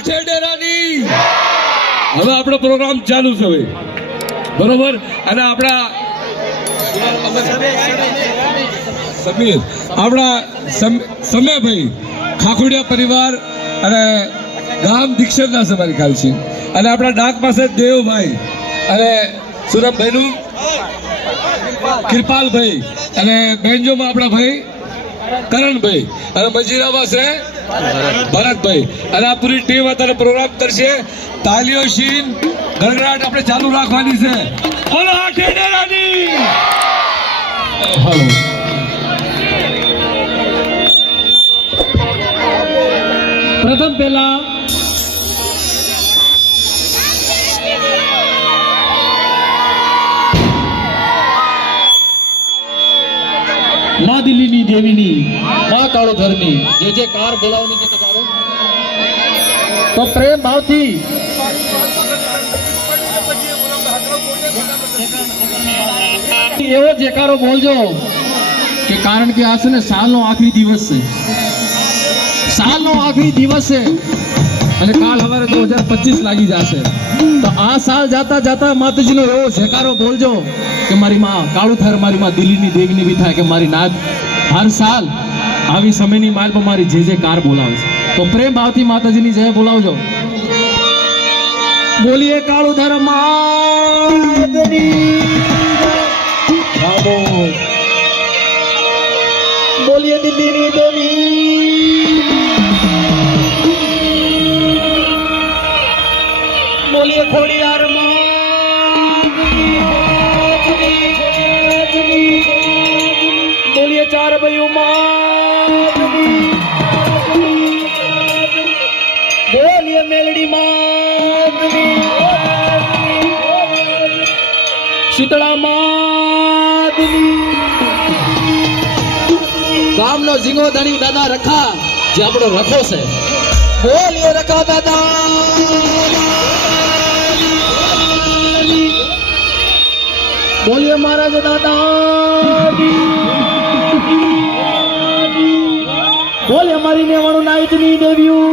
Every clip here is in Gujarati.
આઠે ડેરાની હવે આપણો પ્રોગ્રામ ચાલુ છે ભાઈ, બરોબર. અને આપણા સમીર, આપણા સમયભાઈ ખાખુડિયા પરિવાર અને ગામ દીક્ષણના છે મારી ખ્યાલ છે. અને આપણા ડાક પાસે દેવભાઈ અને સુરભભાઈનું કૃપાલભાઈ અને બેન્જોમાં આપણા ભાઈ કરણભાઈ અને મજીરામાં છે ભરતભાઈ. અને આ પૂરી ટીમ અત્યારે પ્રોગ્રામ કરશે. તાલીઓ શીન ગણગડાટ આપણે ચાલુ રાખવાની છે. બોલો આઠે ડેરાની. હાલો પ્રથમ પહેલા માં દિલ્હીની દેવીની માં કાળોધરની જે કાર બોલાવની છે તમારો તો પ્રેમ ભાવથી એવો જેકારો બોલજો કે કારણ કે આ છે ને સાલનો આખરી દિવસ છે, સાલનો આખરી દિવસ છે અને કાલ હવારે 2025 લાગી જશે. તો આ સાલ જાતા જાતા માતાજીનો એવો જેકારો બોલજો કે મારી માં કાળુથર, મારી માં દિલ્હીની દેવીની બી થાય કે મારી નાથ હર સાલ આવી સમયની માલ પર મારી જે કાર બોલાવે છે. તો પ્રેમ ભાવથી માતાજીની જય બોલાવજો. બોલીએ કાળુથર માતની, બોલીએ દિલ્હીની દેવી, બોલીએ ખોડિયાર બોલીએ ચાર ભાઈઓ બોલીએ મેલડી શીતળા ગામનો ઝીંગો ધણી દાદા રખા જે આપણો રખો છે. બોલીએ રખા દાદા, બોલીએ મહારાજ દાદા, બોલીએ મારી નેવાણું નાઈટની દેવ્યું.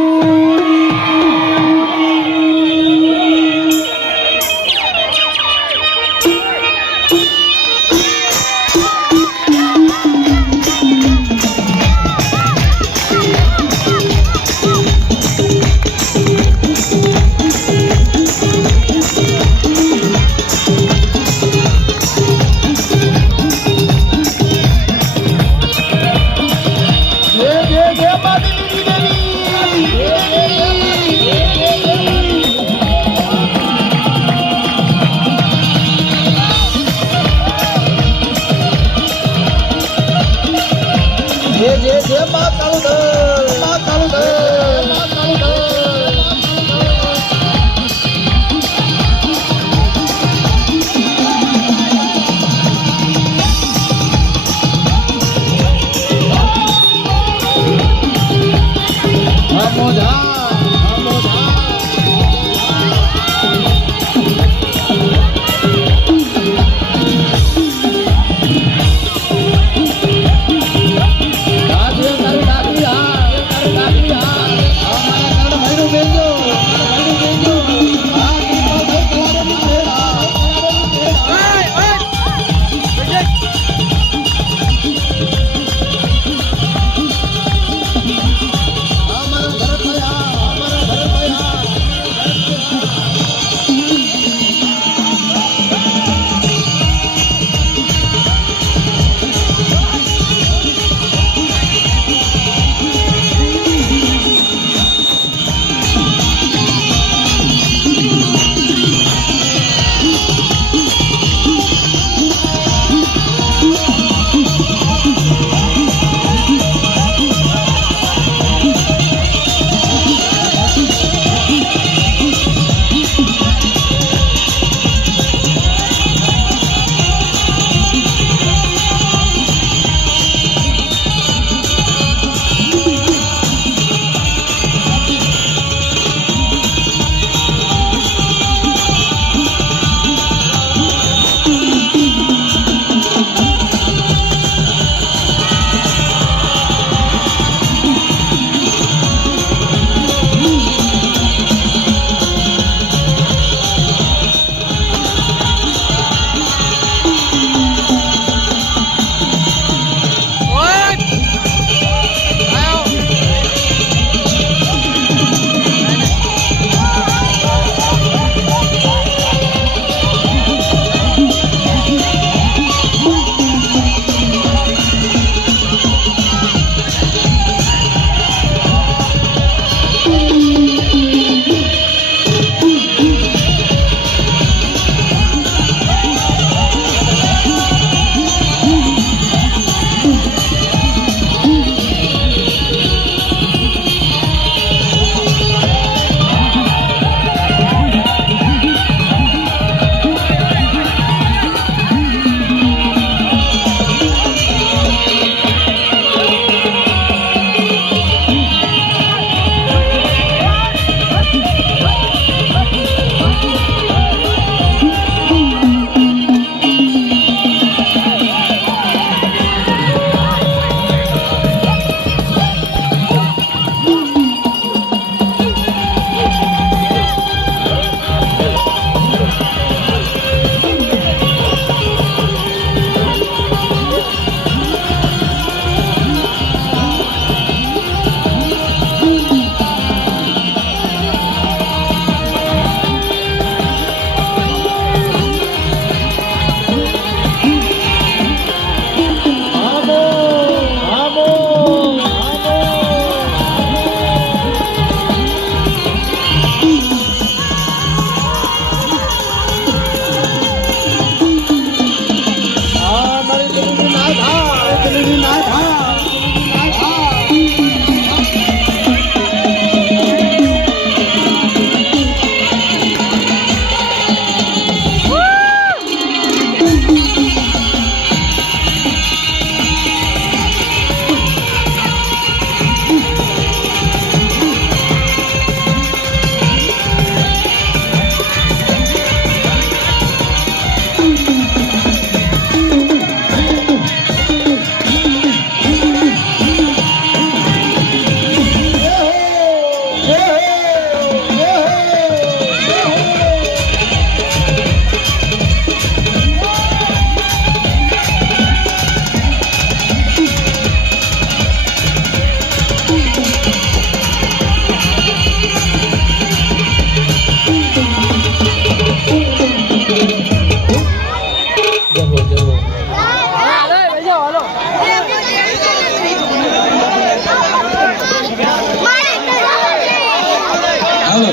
હાલો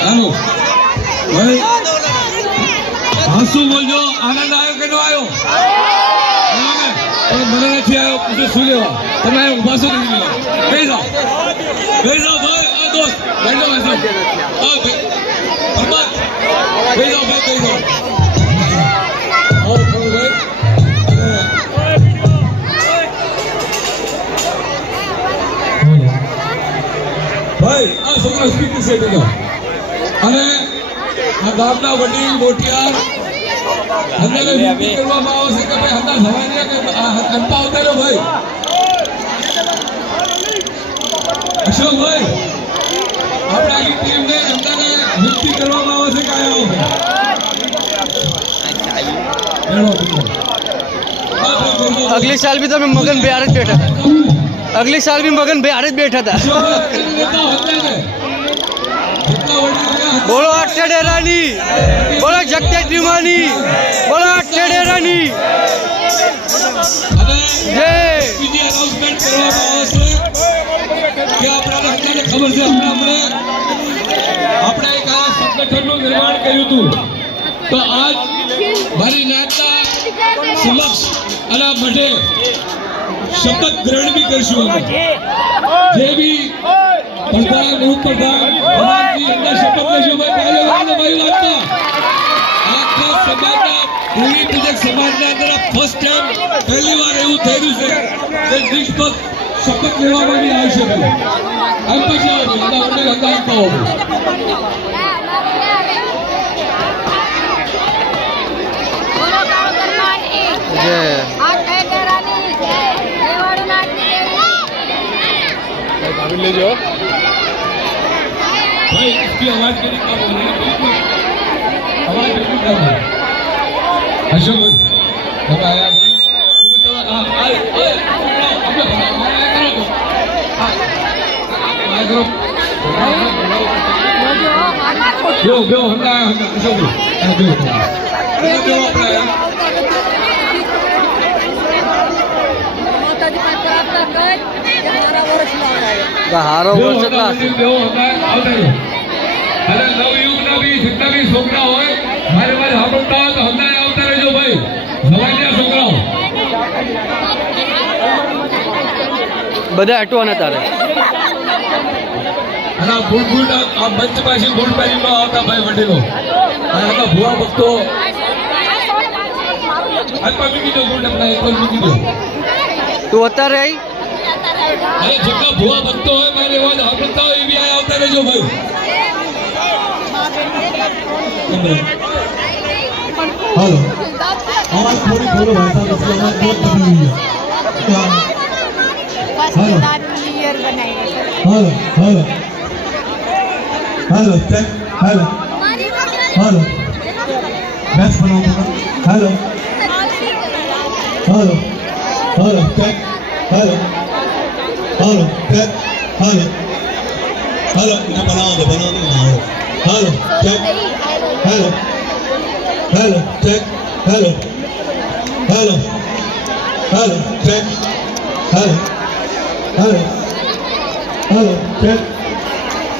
હાલો ભાઈ હાસુ બોલજો આનંદ આવ્યો કે ન આવ્યો મને નથી આવ્યો પૂછો શું લેવા તમે આવ્યો ઉભા છો નહીં લેવા કઈ જાઓ ભાઈ આ દોસ્ત બેઠો બેઠો હા ભાઈ પરમાત કઈ જાઓ ભાઈ કઈ જાઓ આવો ખરું ભાઈ આ છોકરો સ્પીકર છે બેટો અને આ ગામના વડીલ મોટિયાર અંદર વિનંતી કરવામાં આવે છે કે ભાઈ અંદર જવાની કે અંતા ઉતારો ભાઈ અશોકભાઈ આપણે આખી ટીમને અંદરને વિનંતી કરવામાં આવે છે કે આવો अगले साल भी तो मैं मगन बिहार में बैठा था अगले साल भी मगन बिहार में बैठा था बोलो अट्टे डेरानी बोलो जगते त्रिमानी बोलो अट्टे डेरानी जय બીજી અનાઉન્સમેન્ટ કરવામાં આવશે કે આપણા બધાને ખબર છે આપણે એક આ સંગઠનનું નિર્માણ કર્યું હતું તો આજ મારી નાતના સમક્ષ અને મઢે શપથ ગ્રહણ બી કરશું અમે જે બી પ્રધાન ઉપપ્રધાન પ્રધાનજી એમના શપથ લેશું ભાઈ ભાઈ વાતના આખા સમાજના ભૂમિ પૂજક સમાજના અંદર ફર્સ્ટ ટાઈમ પહેલી વાર એવું થયેલું છે કે નિષ્પક્ષ શપથ લેવામાં બી આવશે આમ પછી આવો ભાઈ અંદા આવો ले जाओ भाई इसकी आवाज के लिए क्या बोल रहे हैं बिल्कुल आवाज बिल्कुल कम है अशोक भाई कब आया जो हमने आया अशोक भाई हारो वर्ष क्लास अरे नवयुगના બી જેટલા બી છોકરા હોય મારે સાંભળતા હોય તો હમણાં આવતા રહેજો ભાઈ સવારના છોકરાઓ બધા હટવાના તારે અને આ બુટ આ મંચ પાછી બુટ પહેરીને આવતા ભાઈ વડીલો અને આ ભુવા ભક્તો હાથમાં મૂકી દો બુટ આપણા એક મૂકી દો તું અત્યારે આવી અરે જેટલા ભુવા ભક્તો હોય મારે અવાજ સાંભળતા હોય એ બી આ આવતા રહેજો ભાઈ हेलो आवाज थोड़ी बोलो भाई साहब इसकी आवाज बहुत दबी हुई है hello hello hello hello check hello hello best बनाऊंगा hello hello hello check hello hello check hello hello इन्हें बना दो hello check hello hello check hello hello hello check hello hello hello check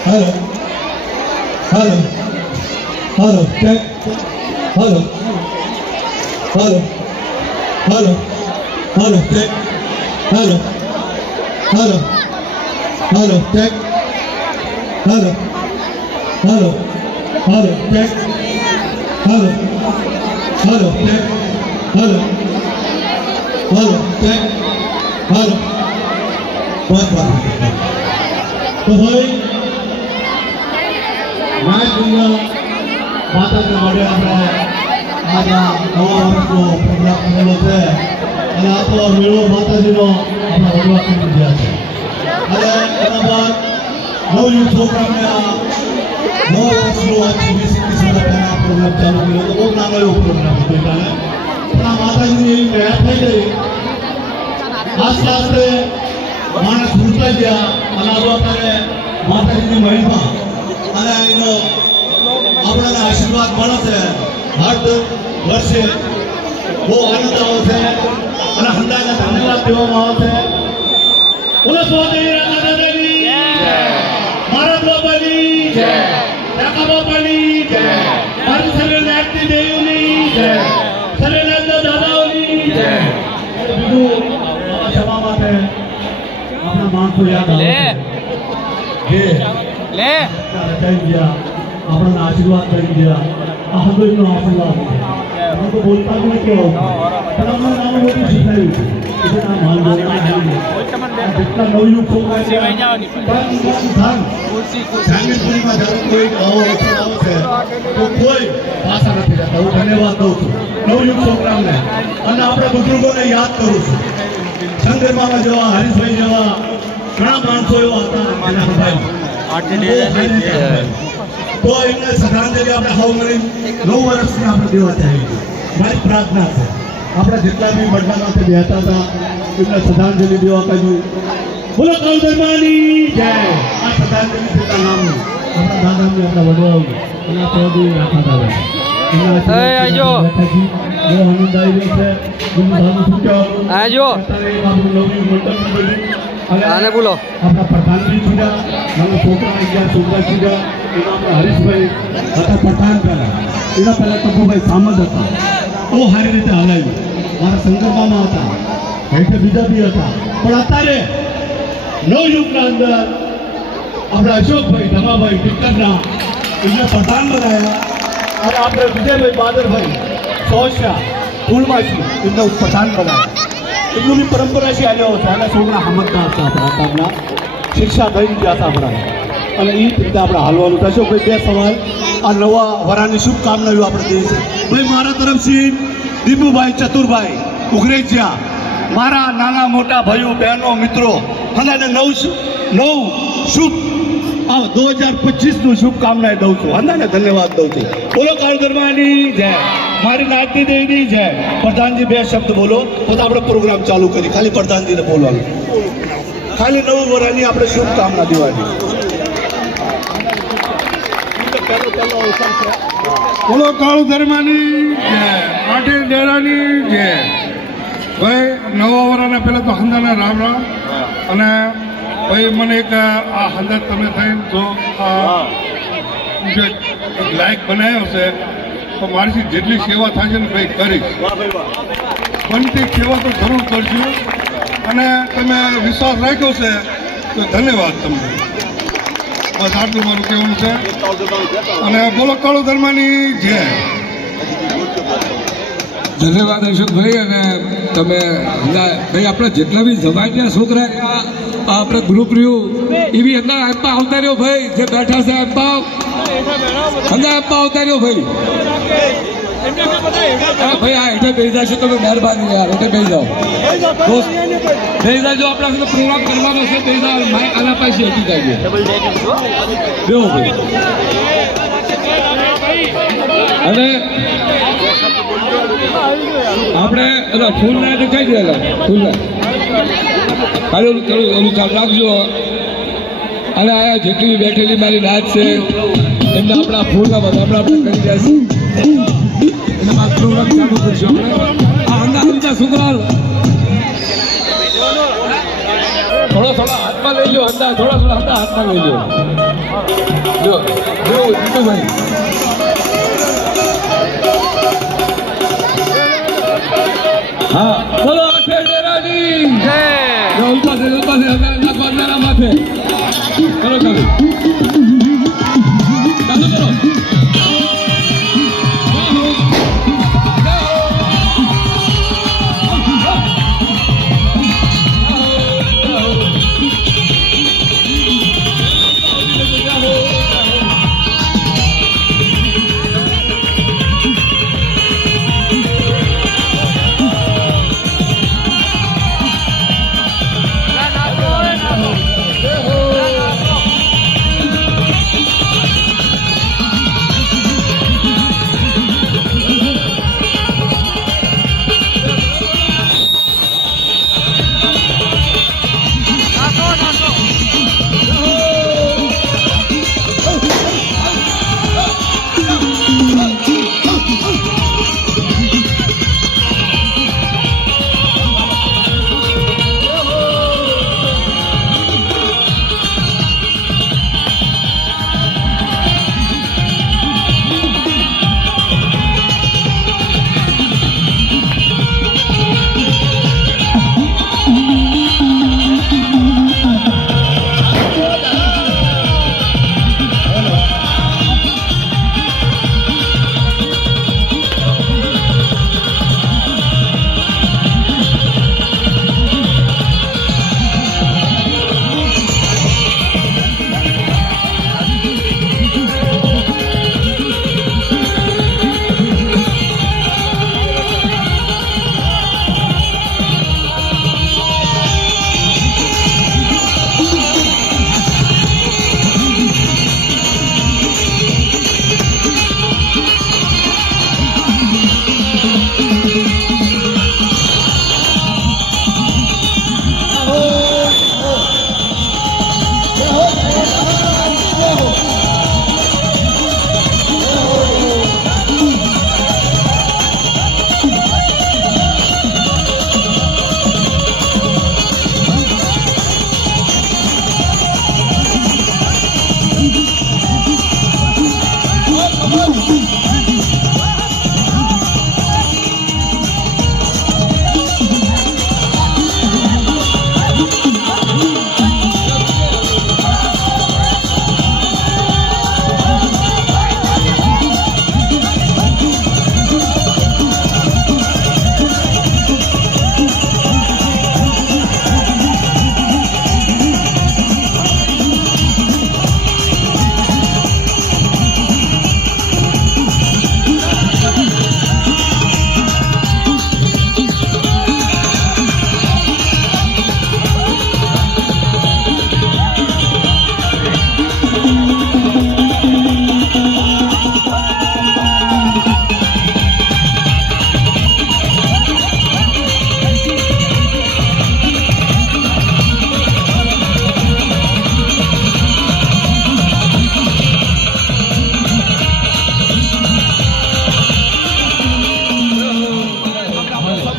hello hello hello check hello hello hello hello check hello hello hello check hello hello hello check hello hello check hello hello check hello बहुत बात तो भाई राज दुनिया माता के बड़े अपने આજના નવા વર્ષનો પ્રોગ્રામ કરેલો છે અને આ તો મેળો માતાજીનો આપણા વડવા કરી રહ્યા છે અને એના બાદ નવયુગ પ્રોગ્રામને આ નવા વર્ષનો આજથી 20-21 વર્ષ પહેલા આ પ્રોગ્રામ ચાલુ કર્યો હતો. બહુ નાનો એવો પ્રોગ્રામ હતો એટલે પણ આ માતાજીની એવી મહેર થઈ ગઈ આસ્તે આસ્તે માણસ ભૂલતા ગયા અને આ અત્યારે માતાજીની મહિમા અને એનો આપણાને આશીર્વાદ મળે છે. હર વર્ષે બહુ આનંદ આવે છે અને હંડાને ધન્યવાદ દેવામાં આવે છે. બોલો સ્વામી રાધાદેવી મહારાજ બાપાની જય, કાકા બાપાની જય, મારી સરેનાથની દેવીની જય, સરેનાથના દાદાઓની જય. બીજું સભા માટે આપણા માણસો યાદ આવે છે જે રચાઈ ગયા આપણને આશીર્વાદ કરી ગયા. આ હૃદયનો આશીર્વાદ અમે તો બોલતા જ નથી આવતું પણ અમને નાનું મોટું શીખાયું છે કે આ માલ જેટલા નવયુગ છોકરા છે જાંગીરપુરીમાં જ્યારે કોઈ આવો અવસર આવે છે તો કોઈ પાછા નથી જતા. હું ધન્યવાદ દઉં છું નવયુગ છોકરાઓને અને આપણા બુઝુર્ગોને યાદ કરું છું. શંકર મામા જેવા, હરીશભાઈ જેવા ઘણા માણસો એવા હતા મને સંભાળી તો એમને શ્રદ્ધાંજલિ આપણે હાવ મળી 9 વર્ષની આપણે દેવા ચાલી. મારી પ્રાર્થના છે આપણા જેટલા બી મઢના બેઠા હતા એમને શ્રદ્ધાંજલિ દેવા કહ્યું. બોલો કાળ ધર્માની જય. આ શ્રદ્ધાંજલિ જેટલા નામનું આપણા દાદાની આપણા વડવાઓની અને આ ચૌધરી રાખતા આવે બહુ આનંદ આવી રહ્યો છે. આજો આને બોલો આપણા પ્રધાનજી છીએ મારા છોકરા આવી ગયા, છોકરા છીએ એમાં આપણા હરીશભાઈ હતા પઠાણ પહેલા, એના પહેલા ટપુભાઈ સામંત હતા. બહુ સારી રીતે હલાવ્યું. મારા શંકર મામા હતા, એટલે બીજા બી હતા. પણ અત્યારે નવયુગના અંદર આપણા અશોકભાઈ ધમાભાઈ ટીકરના એમને પ્રધાન બનાવ્યા અને આપણે વિજયભાઈ બાદરભાઈ સોશિયા ફૂલમાસી એમને પ્રધાન બનાવ્યા. એમની પરંપરા છે આવ્યો છે અને છોકરા સમજદાર છે આપણા અત્યારના શિક્ષા દઈ ગયા હતા આપણા અને એ રીતે આપણે હાલવાનું થશે. ભાઈ બે સવાલ આ નવા વરાની શુભકામનાઓ આપણે દઈએ છીએ. ભાઈ મારા તરફથી દીપુભાઈ ચતુરભાઈ ઉઘરેજિયા મારા નાના મોટા ભાઈઓ બહેનો મિત્રો અને નવ શુભ 2025નું શુભકામનાએ દઉં છું. હંદાને ધન્યવાદ દઉં છું. બોલો કાળ ધર્માની જય, મારી નાતની દેવીની જય. પ્રધાનજી બે શબ્દ બોલો તો આપણે પ્રોગ્રામ ચાલુ કરી. ખાલી પ્રધાનજીને બોલવાનું, ખાલી નવું વર્ષની આપણે શુભકામના દેવાની. બોલો કાળુ ધર્માની જય, આઠે ડેરાની જય. ભાઈ નવા વર્ષના પહેલા તો હંદાના રામ રામ. અને ભાઈ મને એક આ હંદા તમે થઈને જો લાયક બનાવ્યો છે તો મારીથી જેટલી સેવા થાય છે ને ભાઈ કરીશ. બનતી સેવા તો જરૂર કરજો અને તમે વિશ્વાસ રાખ્યો છે તો ધન્યવાદ તમને. બસ આટલું મારું કહેવાનું છે. અને બોલો કાળુ ધર્માની જય. ધન્યવાદ અશોકભાઈ. અને તમે ભાઈ આપણે જેટલા બી જવાનના છોકરા આપણે ગ્રુપ રહ્યું એ બી અંદર આપવા આવતા રહ્યો ભાઈ. જે બેઠા છે આપવા અંદર આપવા આવતા રહ્યો ભાઈ. ભાઈ આ હેઠે બેસી જશો તમે મહેરબાની યાર, હેઠે બેસી જાઓ દોસ્ત, બેસી જાજો. આપણે આપણે પ્રોગ્રામ કરવાનો છે. બેસી જાઓ, આના પાસે હટી જાય બેહો ભાઈ. અને આપણે ફૂલ ના દેખાઈ ગયેલા ફૂલ ના ખાલી ઓલું ચાલુ રાખજો. અને આ જેટલી બેઠેલી મારી નાચ છે એમને આપણા ફૂલના બધા આપણે કરી જશે. એમાં પ્રોગ્રામ ચાલુ કરશું આપણે. આ અંદા છોકરા થોડા હાથમાં લઈ લો. અંદા થોડા હાથમાં લઈ લો. જો ભાઈ હા બોલો આઠે ડેરાની જય. ઉલપાસે માથે કરો ચાલુ કરો.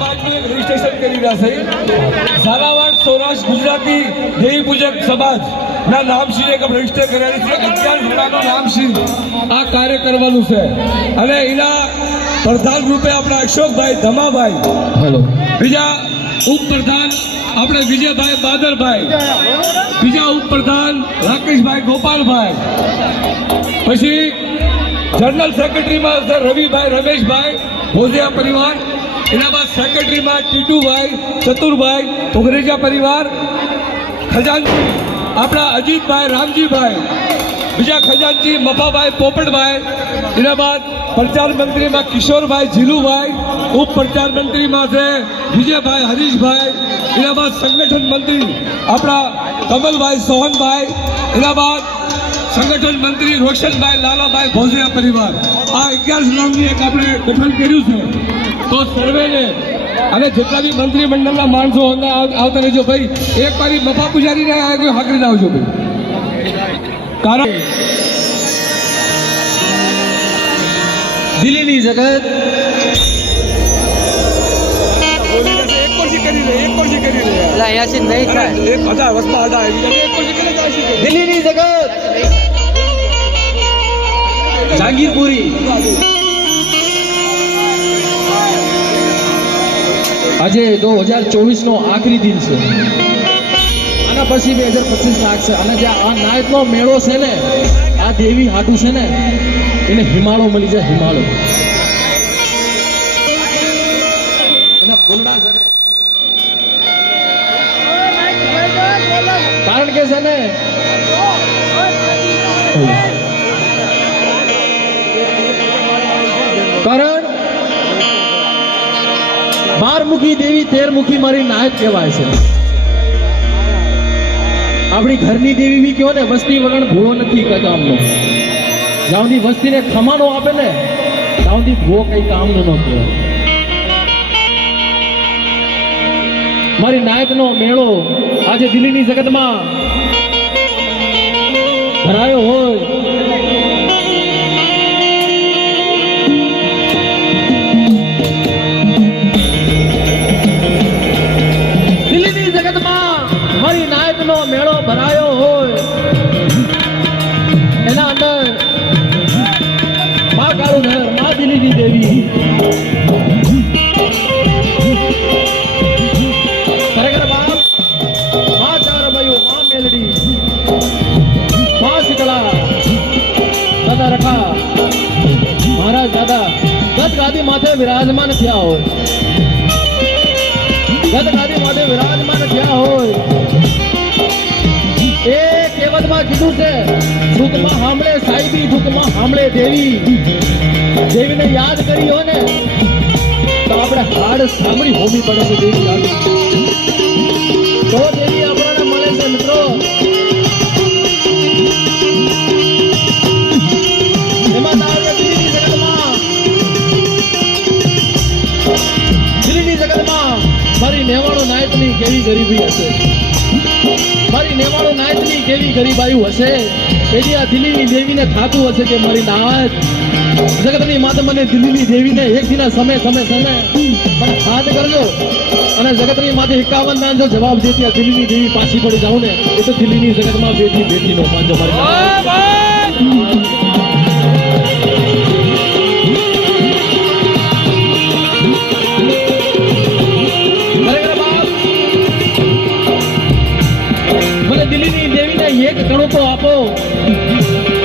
બાઇકનું એક રજીસ્ટ્રેશન કરી રહ્યા છે ઝાલાવાડ સૌરાષ્ટ્ર ગુજરાતી દેવી પૂજક સમાજ ના નામથી એક રજીસ્ટર કરેલું છે 11 જણાનું નામથી આ કાર્ય કરવાનું છે અને એના પ્રધાન રૂપે આપણા અશોકભાઈ ધમાભાઈ હેલો બીજા ઉપપ્રધાન આપણે વિજયભાઈ બાદરભાઈ બીજા ઉપપ્રધાન રાકેશભાઈ ગોપાલભાઈ પછી જનરલ સેક્રેટરીમાં છે રવિભાઈ રમેશભાઈ ભોજિયા પરિવાર એના બાદ સેક્રેટરીમાં ટીટુભાઈ ચતુરભાઈ ઉગરેજા પરિવાર ખજાનચી આપણા અજીતભાઈ રામજીભાઈ બીજા ખજાનચી મફાભાઈ પોપટભાઈ એના બાદ પ્રચાર મંત્રીમાં કિશોરભાઈ ઝીલુભાઈ ઉપપ્રચાર મંત્રીમાં છે વિજયભાઈ હરીશભાઈ એના બાદ સંગઠન મંત્રી આપણા કમલભાઈ સોહનભાઈ એના બાદ સંગઠન મંત્રી રોશનભાઈ લાલાભાઈ ભોજિયા પરિવાર આ 11 જણાનું એક આપણે ગઠન કર્યું છે તો સર્વેને અને જેટલા બી મંત્રીમંડળના માણસો આવતા રહેજો ભાઈ એક વારી મફા પૂજારીને કોઈ હાકરી આવજો ભાઈ કારણ દિલ્હીની જગત એટલે અહીંયાથી નહીં થાય દિલ્હીની જગત જાગીરપુરી આજે 2024 નો આખરી દિન છે આના પછી 2025 લાગશે અને જે આ નાયકનો મેળો છે ને આ દેવી હાટું છે ને એને હિમાળો મળી જાય હિમાળો એના ફૂલડા છે ને કારણ કે છે ને કારણ 12મુખી દેવી 13મુખી મારી નાયક કહેવાય છે આપણી ઘરની દેવી બી કયો ને વસ્તી વગણ ભૂવો નથી કઈ કામનો જ્યાં સુધી વસ્તીને ખમાનો આપે ને ત્યાં સુધી ભૂવો કઈ કામનો ન કહેવાય મારી નાયકનો મેળો આજે દિલ્હીની જગતમાં ભરાયો હોય દિલ્હીની જગતમાં મારી નાયકનો મેળો ભરાયો હોય એના અંદર મા કાળુનગર મા દિલ્હીની દેવી ખરેખર બાપ મા ચારમયું મા મેલડી મા શીતળા દાદા રખા મહારાજ દાદા ગત ગાદી માથે વિરાજમાન થયા હોય ગત ગાદી માથે વિરાજમાન થયા હોય એ કહેવતમાં કીધું છે સુખમાં સાંભળે સાહેબી દુઃખમાં સાંભળે દેવી દેવીને યાદ કરી હોય ને તો આપણે હાડ સાંભળી હોવી પડે છે દેવી યાદ તો દેવી આપણને મળે છે મિત્રો એમાં દિલ્હીની જગતમાં મારી નેવાળો નાયકની કેવી ગરીબી હશે મારી નેવાળો નાયકની કેવી ગરીબાયું હશે એથી આ દિલ્હીની દેવીને થાતું હશે કે મારી નાયક જગતની માતા મને દિલ્હીની દેવીને એક દિના સમય મને હાથ કરજો અને જગતની માથે 51 ના જો જવાબ દેતી આ દિલ્હીની દેવી પાછી પડી જાઉં ને એ તો દિલ્હીની જગતમાં બેઠી નો પાંજો મારી દિલ્હીની દેવીને એક કણુકો આપો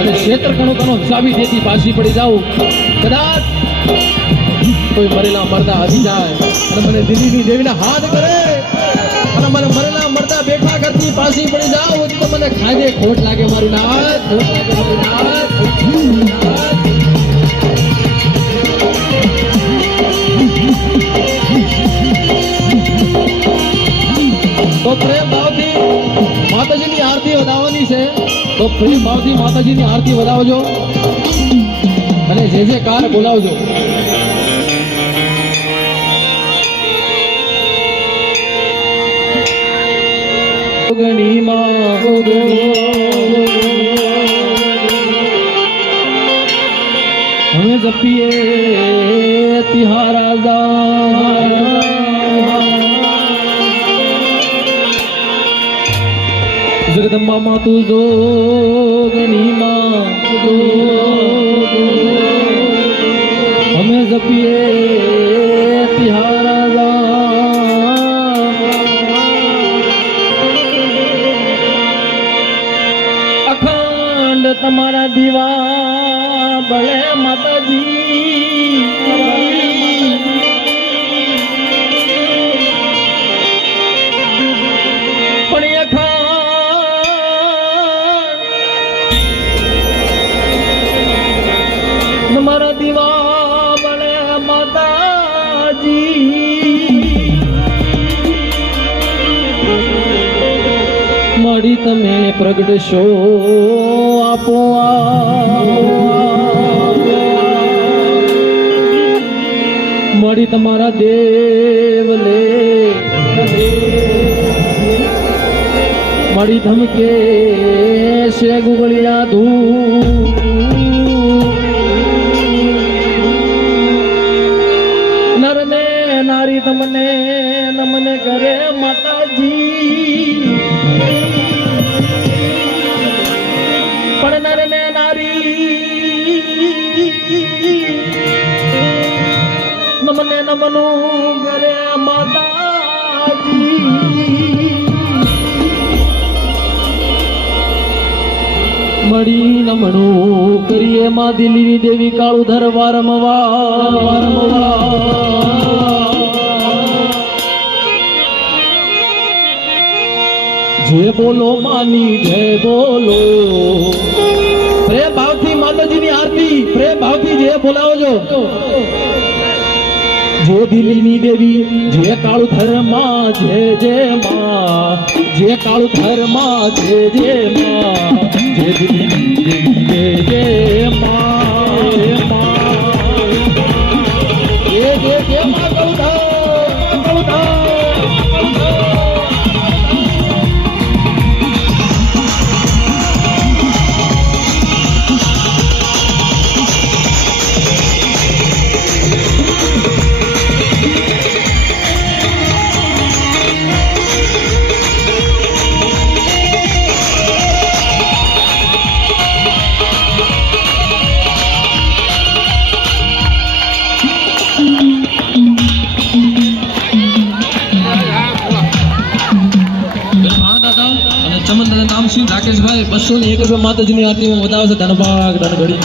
અને ક્ષેત્ર કણુકાનો હિસાબી દેતી પાછી પડી જાઉં કદાચ કોઈ મરેલા મરદા હસી જાય અને મને દિલ્હીની દેવીને હાથ કરે અને મને મરેલા મરદા બેઠા કરતી પાછી પડી જાઉં તો મને ખાજે ખોટ લાગે મારી નાથ ખોટ લાગે મારી નાથ તો પ્રેમ ભાવથી માતાજીની આરતી વધાવવાની છે તો પ્રેમ ભાવથી માતાજીની આરતી વધાવજો અને જે જે કાર બોલાવજો અમે જપીએ તિહારા જગદંબામાં તું જોગની માં અમે જપીએ તિહારા અખંડ તમારા દીવા ભલે માતાજી પણ એ અખંડ તમારા દીવા ભલે માતાજી મારી તમે પ્રગટશો આપો મારી તમારા દેવ લે મારી ધમકે છે ગુગળિયા ધૂ નર ને નારી તમને નમને કરે માતાજી પણ નર ને નારી નમને નમનું કરે માતાજી મળી નમણું કરીએ માં દિલ્હીની દેવી કાળું ધર વારંવાર જે બોલો માની જય બોલો પ્રેમ ભાવથી માતાજીની આરતી પ્રેમ ભાવથી જે બોલાવો છો જે દિલ્હીની દેવી જે કાળું ધર્મા જે માં જે કાળું ધર્મા જે માં જે દિલ્હીની દેવી જે માં જે માં કાળું ધર્મ નામસિંહ રાકેશભાઈ 201 રૂપિયા માતાજીની આરતીમાં વધાવશે ધનભાગ ધનઘડી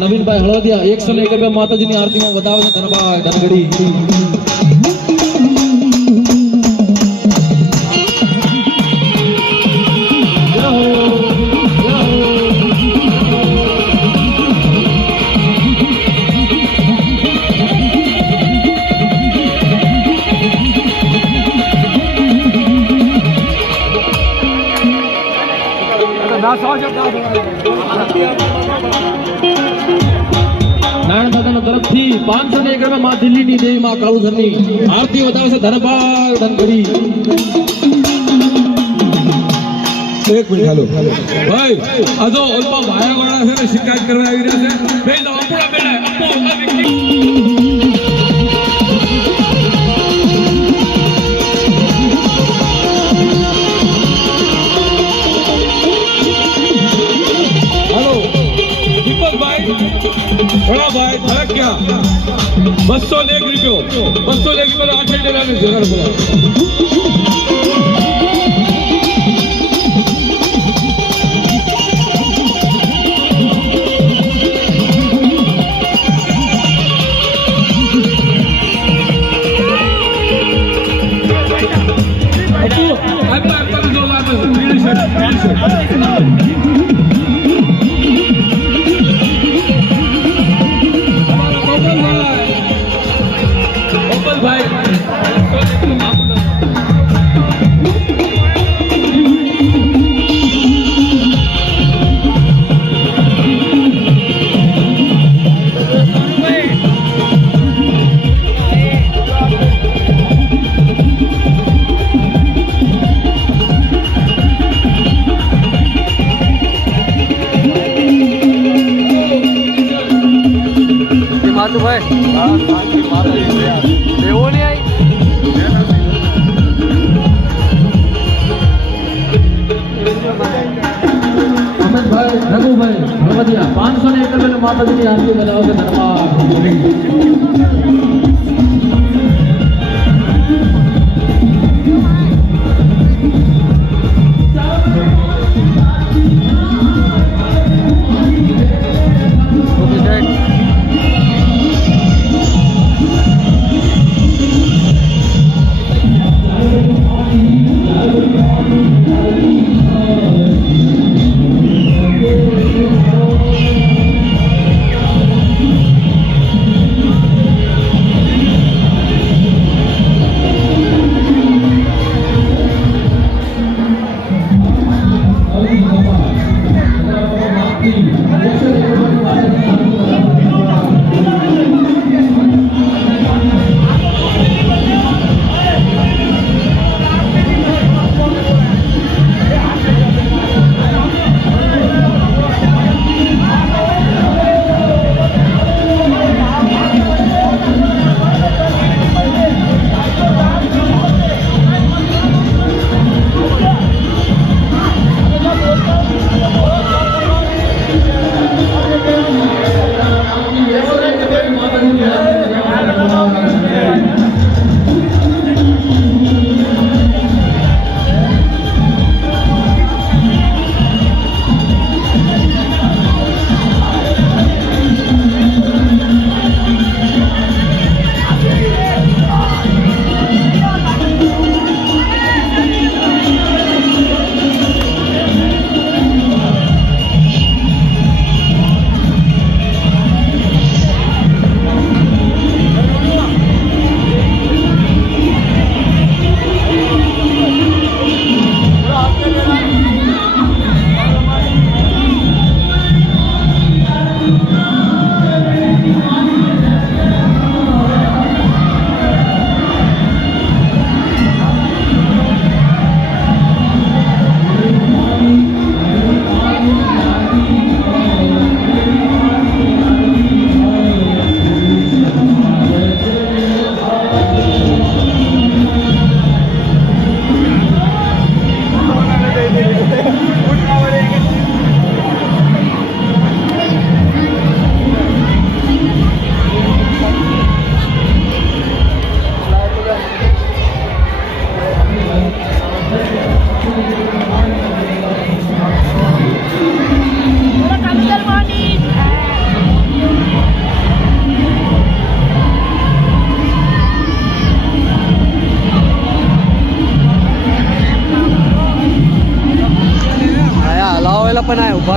નવીનભાઈ હળદિયા 101 રૂપિયા માતાજીની આરતીમાં વધાવે ધનભાગ ધનઘડી નારાયણ દાદાના તરફથી 501 રૂપિયા માં દિલ્હીની દેવી માં કાળુધરની આરતી વધાવશે ધનભાગ ધનઘડી એક મિનિટ હાલો ભાઈ આ તો ઓલપા ભાયાવાળા છે ને શિકાયત કરવા આવી રહ્યા છે બે તો આપણા બેડા આપો આ વ્યક્તિ હાલો દીપકભાઈ ભોળાભાઈ ધડકિયા 201 રૂપિયો 201 રૂપિયો 8 ડેરાને જગાડ બોલા मातू भाई एवो नहीं आई અમરભાઈ રઘુભાઈ ભગવતિયા 501 રૂપિયા માતાજીની આરતી બનાવો કે દરબાર पण आहे उभा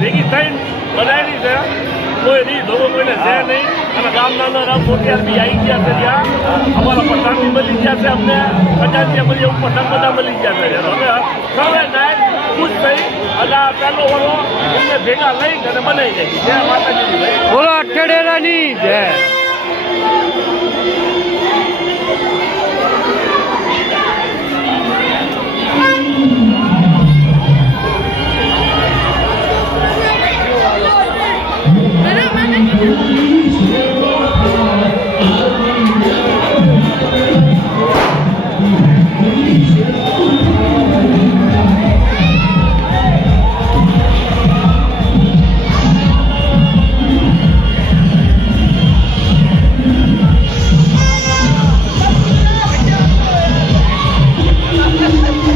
ભેગી થઈને બનાવી છે કોઈ રીત ધોવો કોઈને છે નહીં અને ગામના રામ મોટિયાર બી આવી ગયા છે ત્યાં અમારા પઠાણ બી મળી ગયા છે અમને 50 મળી એવું પઠાણ બધા મળી ગયા છે હવે સૌએ નાય ખુશ થઈ અને આ પહેલો વરો એમને ભેગા લઈ અને બનાવી દે. જય માતાજી ભાઈ. બોલો અઠેડેરાની જય.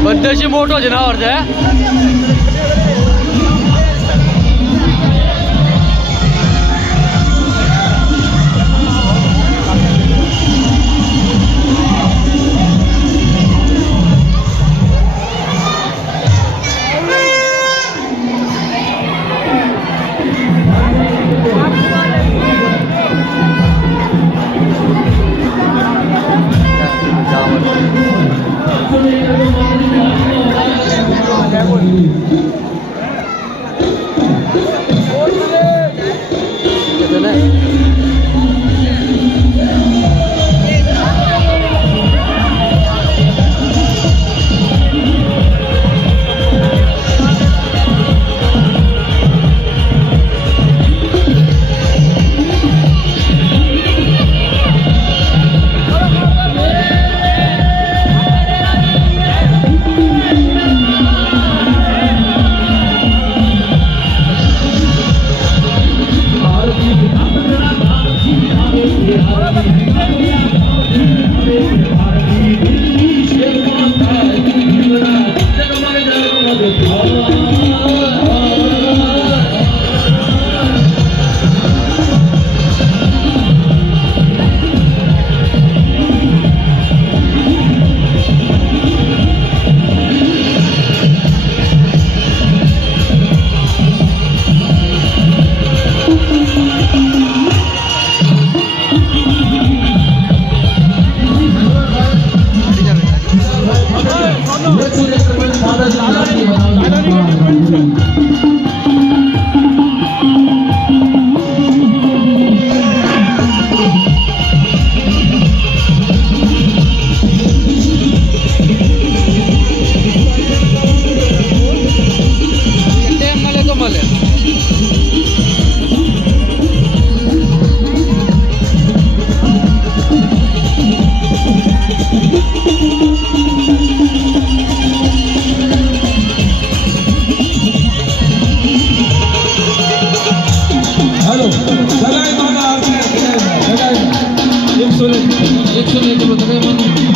બધાથી મોટો જનાવર છે.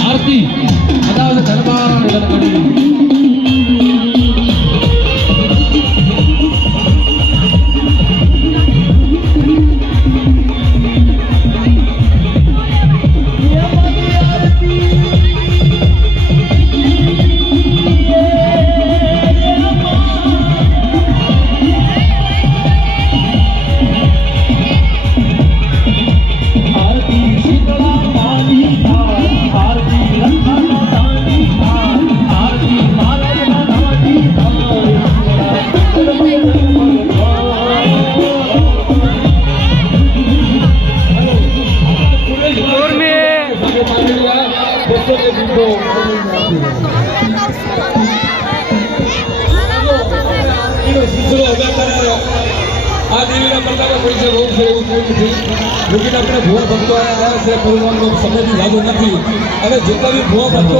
આરતી અદાવત દરબાર ગણગણી આ દેવીના પ્રતાપે પૈસે રોગ છે એવું કઈ નથી. લેકિન આપણે ભુવા ભક્તો આવ્યા છે પરિવારનો સમયથી યાદો નથી. અને જેટલા બી ભુવા ભક્તો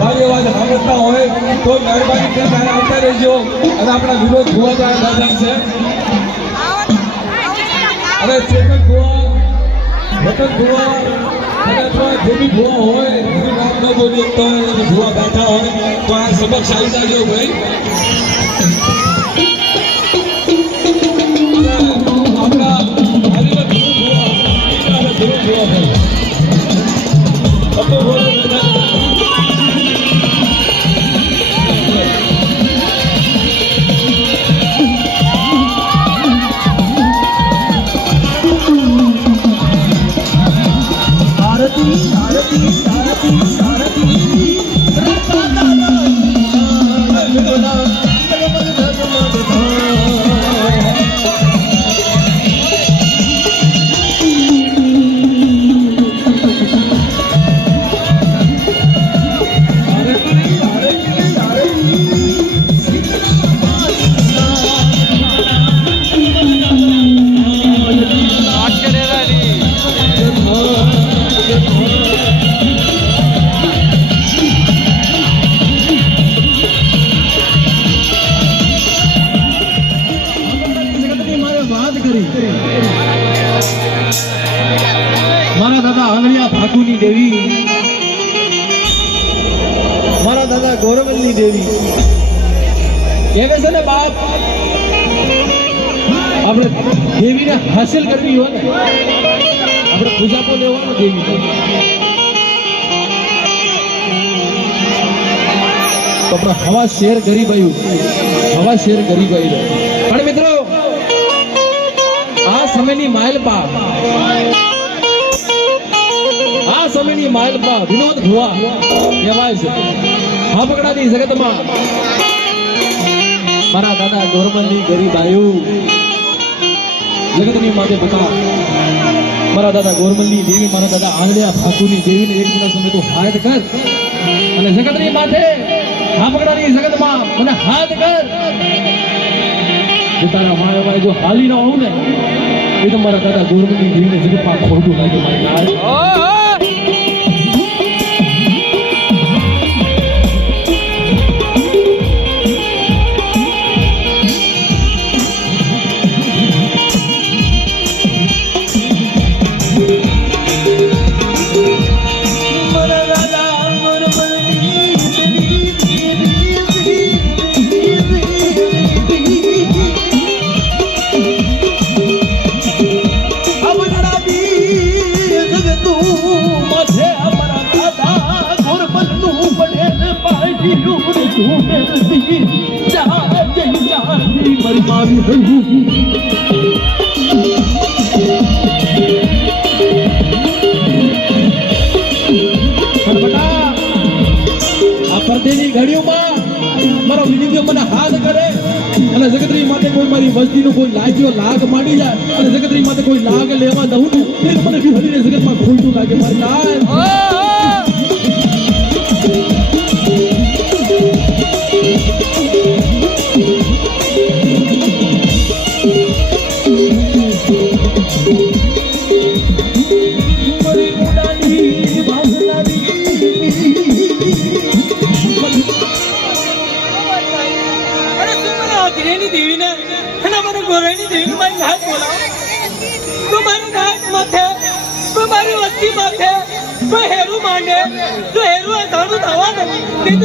મારી અવાજ સાંભળતા હોય તો મહેરબાની કરીને ત્યારે આવતા રહેજો. અને આપણા વિરોધ ભુવા તો દાદા છે અને ચેતન ભુવા વતન ભુવા અને અથવા જે બી ભુવા હોય એનું નામ ન બોલી શકતા હોય અને ભુવા બેઠા હોય તો આ સમક્ષ આવી જાજો ભાઈ. આંગણિયા ભાકુની દેવી, મારા દાદા ગોરવલની દેવી કહેવે છે ને બાપ, આપણે દેવીને હાસિલ કરવી હોય ને આપણે પૂજાપો લેવાનો દેવી તો આપણે હવા શેર ગરીબ આવ્યું, હવા શેર ગરીબ આવ્યું. પણ મિત્રો આ સમયની માઇલપા, આ સમયની માઇલપા વિનોદ ભુવા કહેવાય છે. હાપકડાની જગતમાં મારા દાદા ગોરમલની ગરીબ આવ્યું, જગતની માથે બકા મારા દાદા ગોરમલની દેવી, મારા દાદા આંગળિયા ભાકુની દેવીને એક દિવસ સમય તું હાથ કર અને જગતની માથે હાપકડાની જગતમાં મને હાથ કર. તારા માળવા જો હાલી ન હોઉં ને એ તો મારા દાદા ગોરમલની દેવીને જગતમાં ખોટું લાગ્યું મારી નાળ. પરદેની ઘડીઓમાં મારો વિનિમય મને હાથ કરે અને જગતરી માટે કોઈ મારી વસ્તીનો કોઈ લાગ્યો લાગ માંડી જાય અને જગતરી માટે કોઈ લાગ લેવા દઉં ને તે મને વિહળીને જગતમાં ખોટું લાગે મારી લાલ.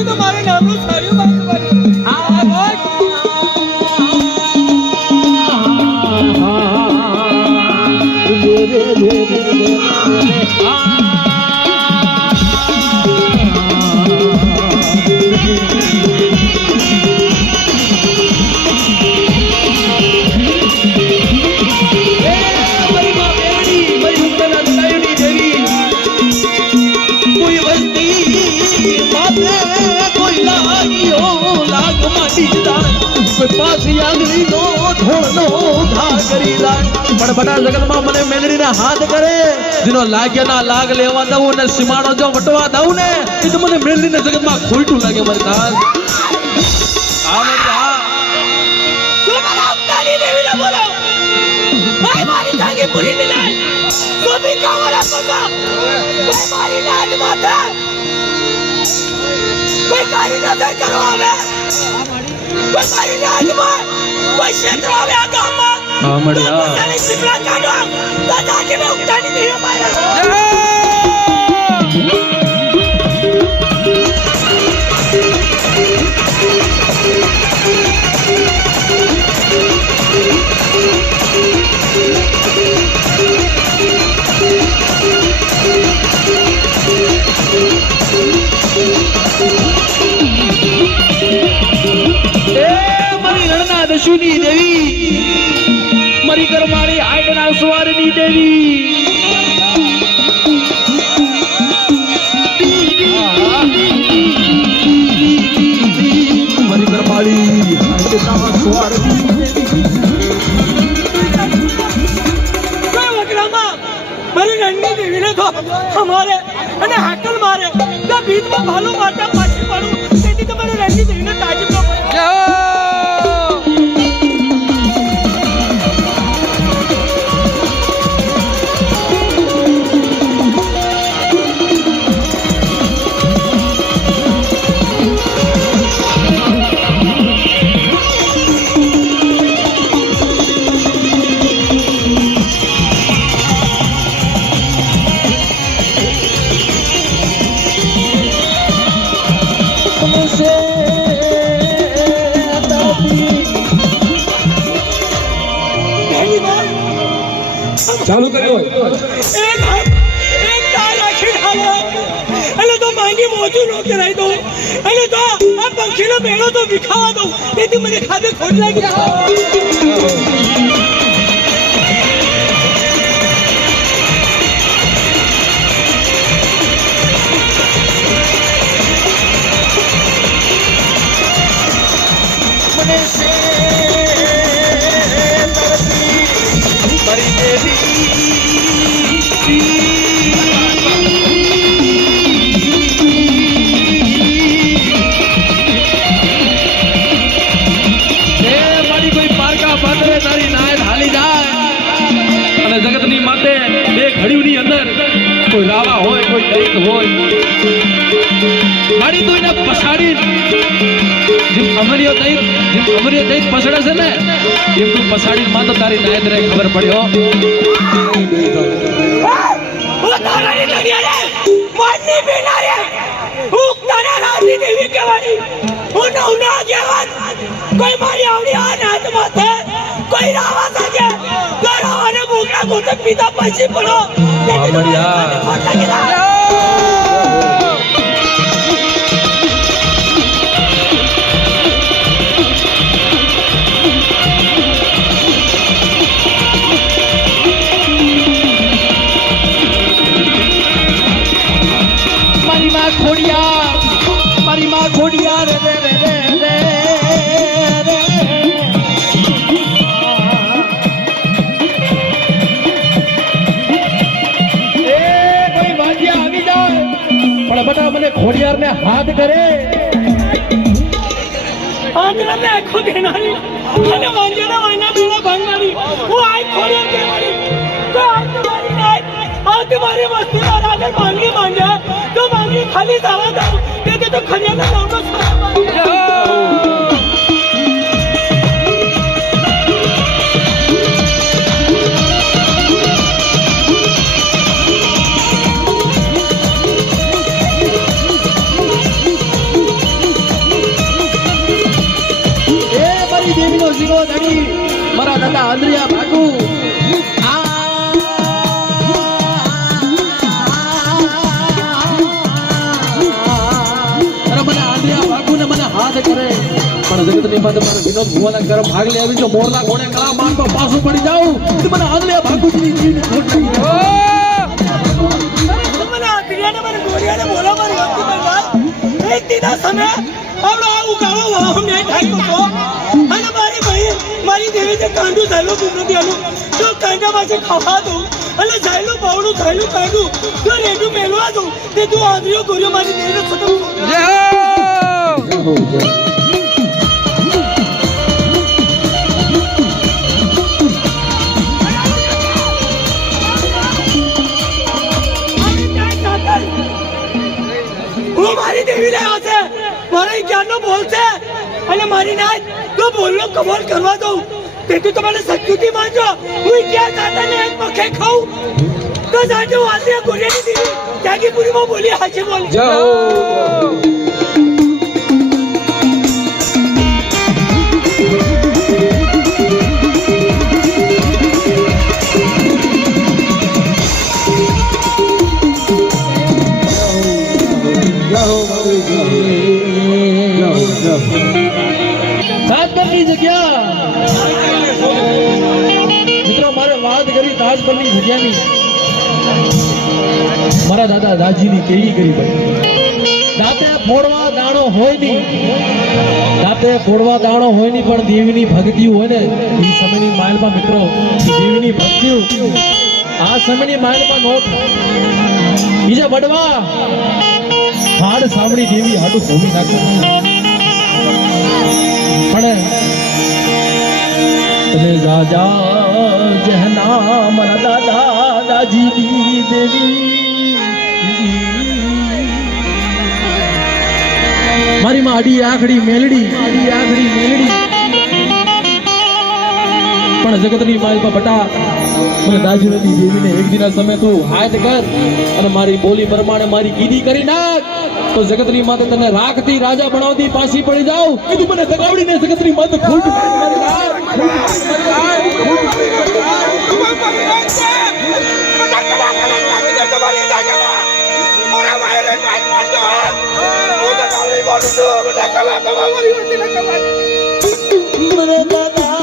તમારે નામનું સારું બડા જગતમાં મને મેલડીને હાથ કરે જેનો લાગ્યા ના લાગ લેવા દઉં ને સીમાડો જો વટવા દઉં ને એ તો મને મેલડીને જગતમાં ખોટું લાગે મારી દાલ. આ મારી આ શું મને અવતારી દેવીને બોલો ભાઈ મારી જાગી પૂરી મિલાય તો બી કાવરા પગા ભાઈ મારી નાદ માતા કોઈ કારી નજર કરો હવે કોઈ મારી નાદમાં કોઈ ક્ષેત્ર આવે આ ગામમાં પોતાની શિપલા કાઢો દાદાજી મેં ઉગતાની દેવી મારા મારી રણના દશુની દેવી, મારી કરમાળી આડના સવારની દેવી, મારી કરમાળી આડના સવારની મારી રણની દેવીને તો અમારે અને હાકલ મારે તો બીજમાં ભાલું મારતા પાછી પાડું તેથી તો મારી રણની દેવીને તાજી ન પડે. ચાલુ કર્યું હોય એક તાર રાખી ડાલો એટલે તો માંગી મોજું નો કરાવી દઉં એટલે તો આ પંખીનો મેળો તો વિખાવા દઉં તેથી મને ખાધે ખોટ લાગી મને છે મારી મારી કોઈ પારકા પાદરે તારી નાયત હાલી જાય અને જગતની માતે બે ઘડીની અંદર કોઈ રાવા હોય કોઈ દૈત હોય મારી તો એને પછાડી જેમ અમરિયો દૈત પછડે છે ને એમ તું પછાડી માં તો તારી નાયત રે ખબર પડ્યો હું તારાની દુનિયા રે માનની બેના રે હું તારા રાતી દેવી કહેવાની હું નવના જેવન કોઈ મારી આવડી આ નાત માથે કોઈ રાવા સાગે તો રાવાને ભૂખના ગોતે પીતા પછી પડો મારી માં ખોડિયા રે રે રે રે રે રે એ કોઈ વાજિયા આવી જાય પણ બટા મને ખોડિયાર ને હાથ કરે આંગણા ને આખો દેનારી અને વાંજના વાયના બેડા ભાંગનારી હું આઈ ખોડિયાર કહેવાની તો આ તમારી નાય આ તમારી વસ્તુ રાજા માંગી માંગ્યા તો માંગી ખાલી થવા દઉં તે તો ખરિયાના નામનો મારી દેવીનો જીવો ધણી મારા દાદા આંદ્રિયા ભાગુ હાથ કરે પણ જગતની માથે મારે વિનોદ ભુવાના ઘર ભાગ લે આવી જો મોરલા ઘોડે કળા મારતો પાછું પડી જાઉં તો મને આદલે ભાગુજીની જીવને ખોટ લાગી મને આદરિયાને મને ગોરિયાને બોલા મારી વાત ભાઈ એક દીના સમય આવડો આ ઉગાળો વાહ મે ઠાક્યો તો અને મારી ભાઈ મારી દેવી જે કાંડું ઝાયલું ગુમતી આલું તો કાંડા પાસે ખાવા દઉં અને ઝાયલું પાવડું ઝાયલું કાંડું તો રેડું મેલવા દઉં તે તું આદરિયો ગોરિયો મારી દેવીને ખતમ હું મારી દેવી લાવ્યો છે મારા જ્ઞાનનો બોલ છે અને મારી નાય તો બોલનો કબૂલ કરવા દઉં તેથી તમારે સત્યુથી માનજો હું ક્યાં દાદાને એક મખે ખાઉં તો જાજો આદિયા ગોરિયાની દેવી ત્યાગીપુરીમાં બોલી હાચી બોલી તાજપરની જગ્યા મિત્રો મારે વાત કરી તાજપરની જગ્યાની મારા દાદા દાજીની કેવી કરી ભાઈ દાંતે ફોડવા દાણો હોય નહીં પણ દેવીની ભક્તિ હોય ને એ સમયની માલમાં મિત્રો દેવીની ભક્તિ આ સમયની માલમાં નો બીજા બડવા હાડ સાંભળી દેવી હાડું ભૂમિ નાખે પણ તમે રાજા જહના મારા દાદા દાજીની દેવી મારી માં આડી આખડી મેલડી પણ જગતની માલમાં બટા મને દાજીની દેવીને એક દિના સમય તું હાથ કર અને મારી બોલી પ્રમાણે મારી કીધી કરી નાખ તો જગતની માતે તને રાખતી રાજા બનાવતી પાછી પડી જાવ કીધું મને દગાવડીને જગતની માતે ખોટ મારી કોઈ નહીં છે બધા કલાકારો નાખી દે તમારી જાગેમાં મારા વાયરે વાત મારજો હું તો કાલે બોલું છું બધા કલાકારો મારી વચ્ચે કમાઈ મરા દાદા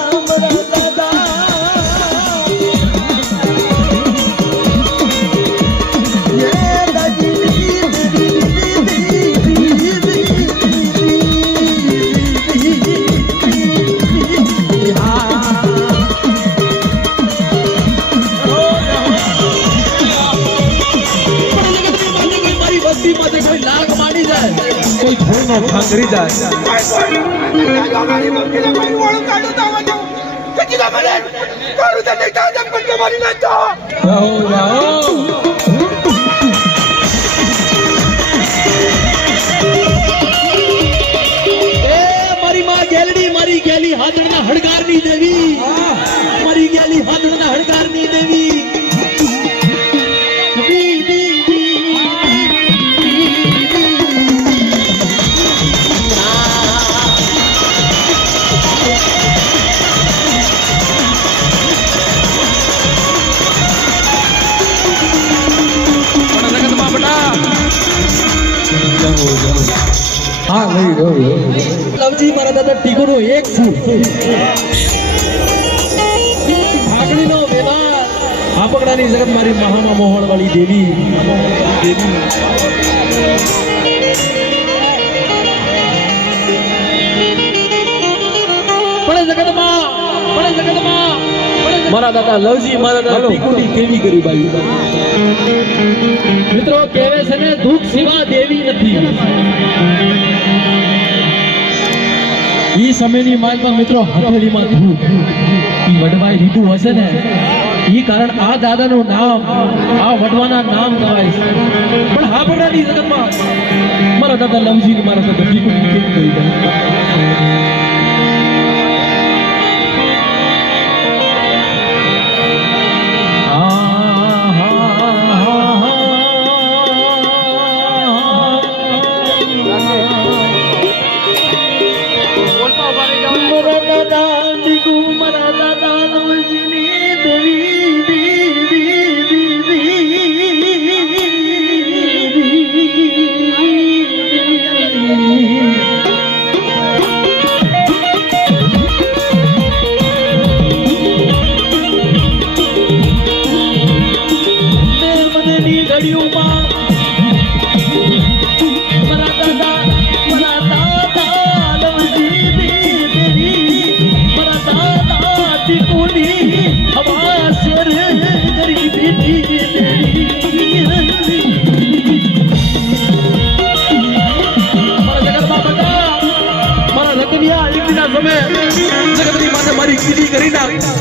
કોઈ ધૂળનો ભાંગરી જાય અમારી વચ્ચે કોઈ વાળું કાઢું તો આવજો કેટલા મને કાઢું તો નહીં તાજા પણ તમારી નાખતો મારી માં ગેલડી મારી ગેલી હાથણના હડકારની દેવી મારી ગેલી હાથણના હડકારની દેવી હા લઈ રહ્યો લવજી મારા દાદા ટીકોનો એક ફૂટ ભાગડીનો વેલા આપકડાની જગત મારી મહામાં મોહણ વાળી દેવી પણ જગતમાં મારા દાદા લવજી મારા દાદા ટીકોની કેવી કરી બાઈ મિત્રો કહેવે છે ને દુઃખ સિવા દેવી નથી ઈ સમયની માલમાં મિત્રો હથેળીમાં ધૂપ ઈ વડવાઈ લીધું હશે ને ઈ કારણ આ દાદાનું નામ આ વડવાના નામ કહેવાય છે પણ હા બડાની જગતમાં મારા દાદા લવજી ને મારા દાદા ટીકુની કેવી કરી દે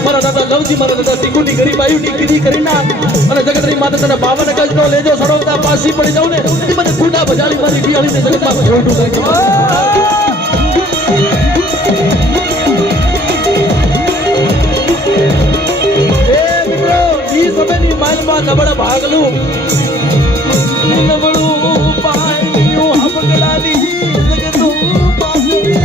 મારા દાદા લવજી મારા દાદા ટીકુની ગરીબ આયુની કીધી કરી ના અને જગતની માતા તને 52 ગજનો લેજો સડોતા પાસી પડી જાવ ને એ મને કુંડા બજાડી મારી બિયાળી ને જગતમાં ખોટું લાગે એ મિત્રો ઈ સમયની માલમાં નબળા ભાગલું નબળું પાયું હબગલાની જગતું પાસરી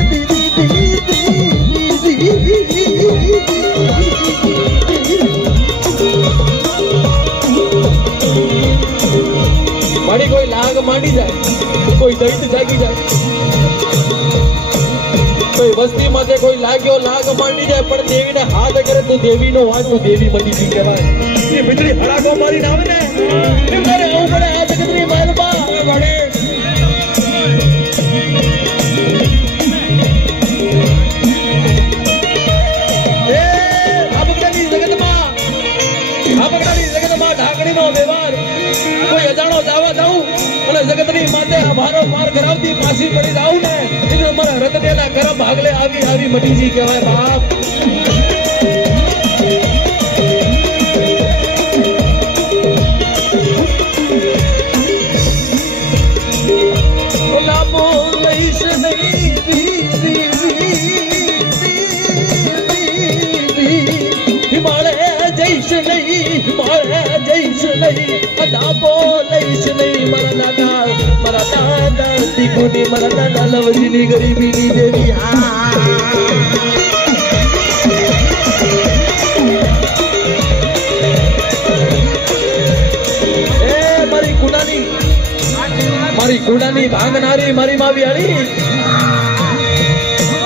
મારી કોઈ લાગ માંડી જાય કોઈ દૈત જાગી જાય કોઈ વસ્તી માટે કોઈ લાગ્યો લાગ માંડી જાય પણ દેવીને હાથ કરે તો દેવીનો હાથ તો દેવી બની ગઈ કહેવાય એ મીઠડી હડાકો મારીને આવે ને એમ કરે આવું પડે આ જગતની માલમાં વડે ઢાકણીનો વ્યવહાર કોઈ અજાણો જાવા જાઉં અને જગતની માતે ભારો પાર કરાવતી પાછી પડી જાઉં ને એટલે મારા રતનેના કરમ ભાગલે આવી મટીજી કહેવાય બાપ લાંબો લઈશ હિમાલય જઈશ નહીં લાંબો લઈશ નહીં મારા દાદા ટીકુની મારા દાદા લવજીની ગરીબીની દેવી મારી કુંડાની ભાંગનારી મારી માવી હળી,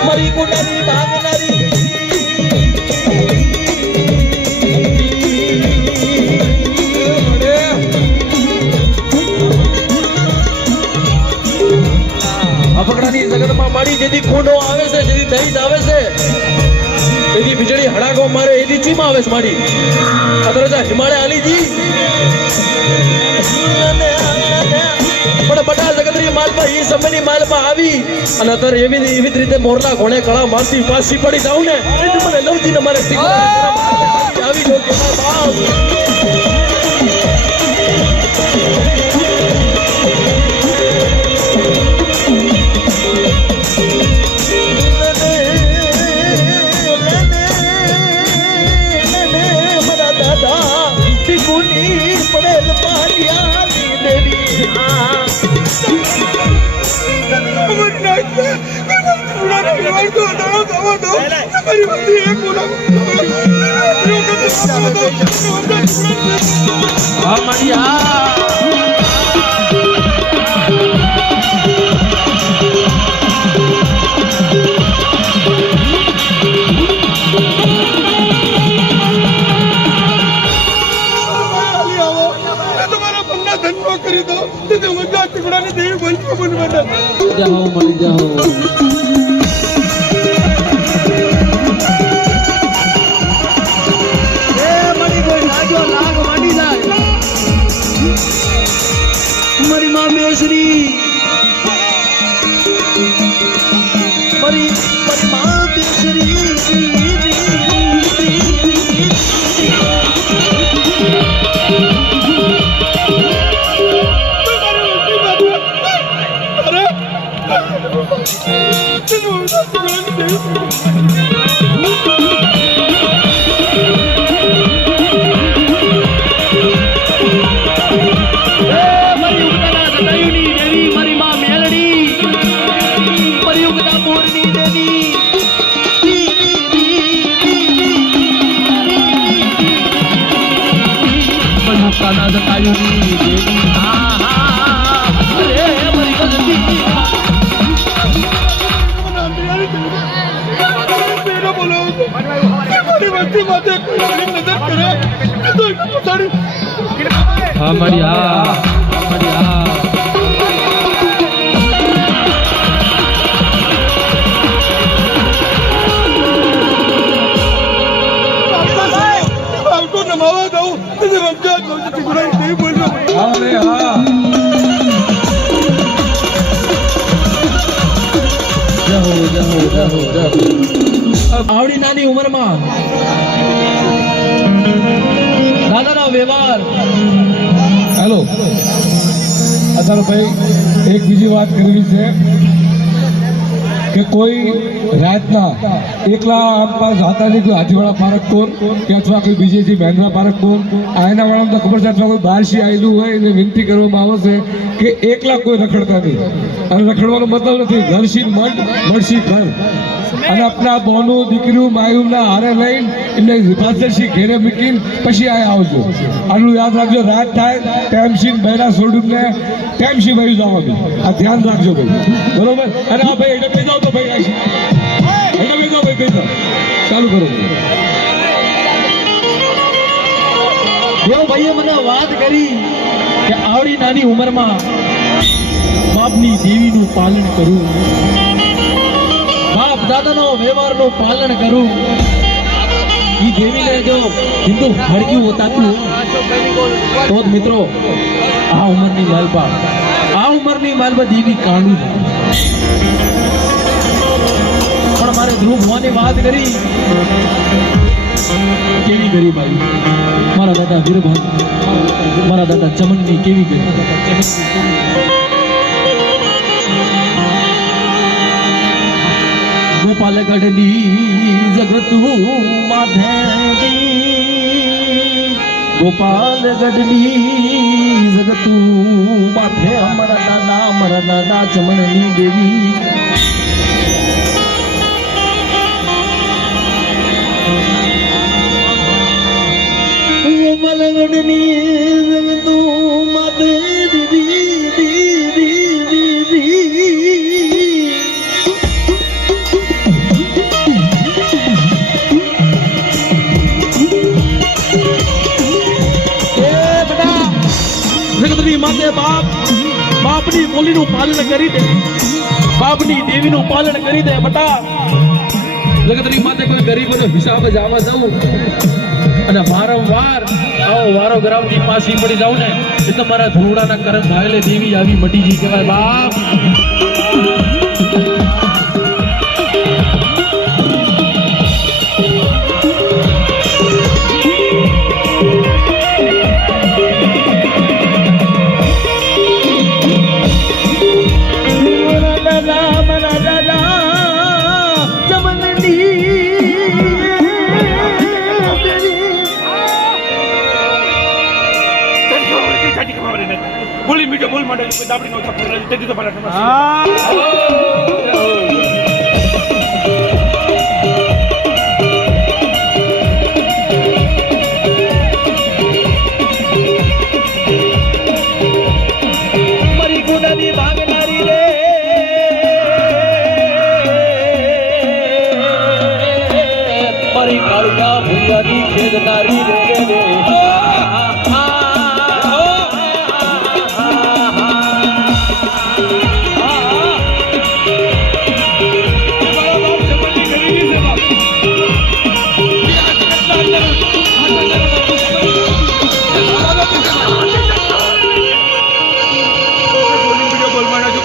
મારી કુંડાની ભાંગનારી અપકડાની જગતમાં મારી જેથી કુંડો આવે છે, જેથી દહીં આવે છે, એથી વીજળી હડાકો મારે, એથી ચીમ આવે છે મારી અતરજા હિમાલય આલીજી પણ બટા જગતની માલમાં ઈ સમયની માલમાં આવી અને અત્યારે એવી જ રીતે મોરલા ઘોડે કળા મારતી પાછી પડી જાઉં ને એટલે મને લવજી ને મારે આવી જો કે બાપ કરી દો તો મજા ટુકડાની દેવી બનતો બનવાના જાઓ મળી જાઓ મારી માં બેસરી મારી માં બેસરી हाँ बढ़िया बढ़िया नमावा जाऊं रमजान नहीं बोल रहा आवड़ी नानी उम्र में दादा ना व्यवहार हेलो અત્યારે ભાઈ એક બીજી વાત કરવી છે કે કોઈ રાતના એકલા આમ પાસ જાતા નહીં, કોઈ હાથીવાળા પારક કોર કે અથવા કોઈ બીજી જે મહેન્દ્રા પારક કોર આના વાળામાં તો ખબર છે, અથવા કોઈ બહારથી આવેલું હોય એને વિનંતી કરવામાં આવે છે કે એકલા કોઈ રખડતા નહીં. અને રખડવાનો મતલબ નથી ઘરશી મઠ મળશી ઘર, અને આપણા બોનું દીકરીઓ માયુના હારે લઈને એમને પાછળથી ઘેરે મૂકીને પછી આ આવજો. આનું યાદ રાખજો, રાત થાય ટાઈમથી બહેરા સોડુને ટાઈમથી ભાઈ જવાનું, આ ધ્યાન રાખજો ભાઈ, બરોબર. અને આ ભાઈ એટલે જાઓ તો ભાઈ એટલે જાઓ ભાઈ બેસો ચાલુ કરો. દેવ ભાઈએ મને વાત કરી કે આવડી નાની ઉંમરમાં બાપની દેવીનું પાલન કરું, બાપ દાદાનો વ્યવહારનું પાલન કરું. ઈ દેવીને જો હિન્દુ હળગ્યું હોતાતું તો જ મિત્રો આ ઉંમરની માલપા દેવી કાંડું છે. પણ મારે ધ્રુવ ભવાની વાત કરી કેવી ગરીબ આવી, મારા દાદા વીરભાઈ મારા દાદા ચમનની કેવી ગરીબ. ગોપાલગઢની જગતું માધેવી, ગોપાલગઢની જગતું માથે અમારા દાદા ચમનની દેવી. ગોપાલગઢની જગતું માથે દેવી દેવી બાપની બોલીનું પાલન કરી દે, બાપની દેવીનું પાલન કરી દે બટા. જગતની માતે કોઈ ગરીબોનો હિસાબ જ આવા દઉં અને વારંવાર આવો વારો ગ્રામની પાછી પડી જાવ ને એ તો મારા ધૂળાના કરમ ભાગલે દેવી આવી મટીજી કહેવાય બાપ. બોલી મીઠો બોલ માટે દાબડી નો થપ્પડ તેથી તો ભલા મારી ગુનાની ભાગનારી રે, મારી કાળિયા ભૂયાની ખેદનારી રે.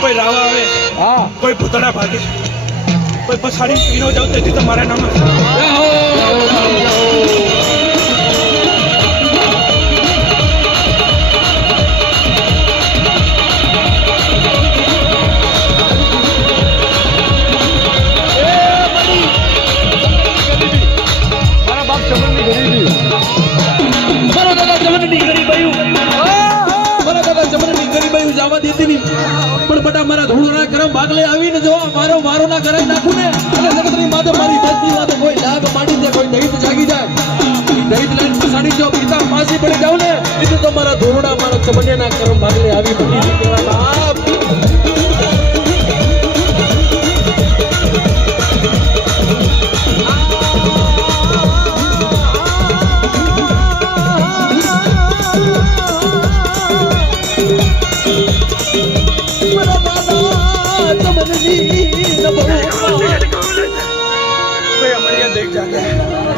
કોઈ રાવા આવે, કોઈ ભૂતળા ભાગે, કોઈ પછાડી પીનો જાવ તેથી તો મારા નામ મારા બાપ ચમનની ગરીબી, મારો દાદા જમનની ગરીબાયું, મારા દાદા જમનની ગરીબાયું જવા દેતી નહીં. પણ બટા મારા ધૂળના કરમ ભાગલે આવીને જો મારો મારો ના કરાઈ નાખું ને અને જગતની માથે મારી ધરતી માથે કોઈ ડાગ માંડી દે, કોઈ દહિત જાગી જાય, દહિત લઈને પસાડી જો પિતા માસી પડી જાવ ને એટલે તો મારા ધૂળના મારા ચમનિયાના કરમ ભાગલે આવી બની કહેવાય બાપ.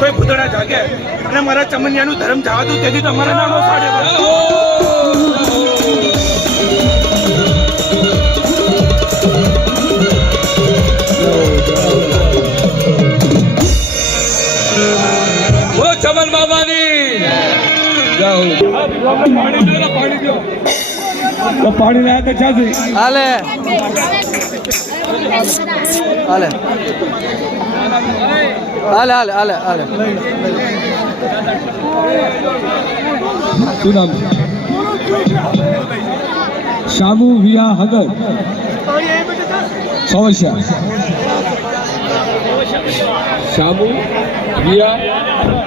કોઈ ભૂતળા જાગે અને મારા ચમનિયાનું ધર્મ જવા દઉં તેથી તો અમારા નામ સાડે બોલો ચમન બાબાની જાઓ. પાણી દો ને, પાણી દો. તો પાણી ના તો ચાલશે. હાલે હાલે હાલે હાલે હાલે હાલે. શું નામ છે? શામુ વિયા હગર સમસ્યા. શામુ વિયા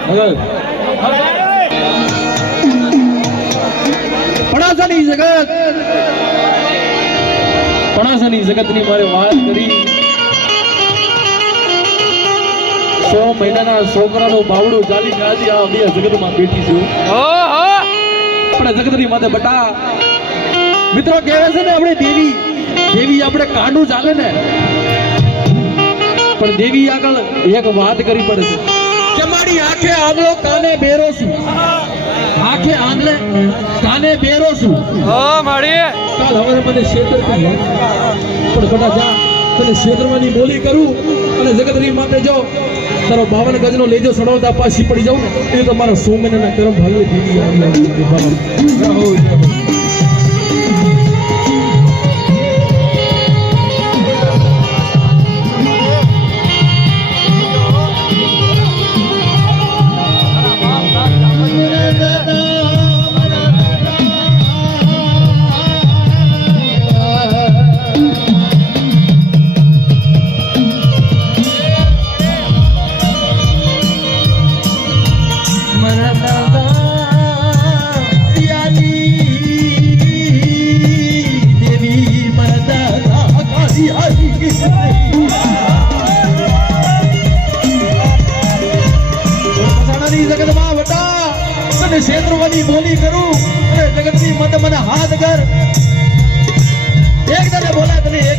હગર પણાસાની જગતની મારે વાત કરી. 100 મહિનાના છોકરાનું બાવડું ચાલી આજે આ બે જગતમાં બેઠી છું. આપણા જગતની માથે બટા મિત્રો કહેવાય છે ને આપણે દેવી આપણે કાંડું ચાલે ને પણ દેવી આગળ એક વાત કરી પડે છે કે મારી આંખે આંધળો કાને બેરો છું, આંખે આંધળે કાને બેરો છું. કાલ હવે મને ક્ષેત્ર પણ બટા જા તને ક્ષેત્રમાંની બોલી કરું અને જગતની માથે જો તારો 52 ગજનો લેજો સડવતા પાછી પડી જાવ ને એ તો મારા 100 મહિનાના કરમ ભાગલે દેવી આવી.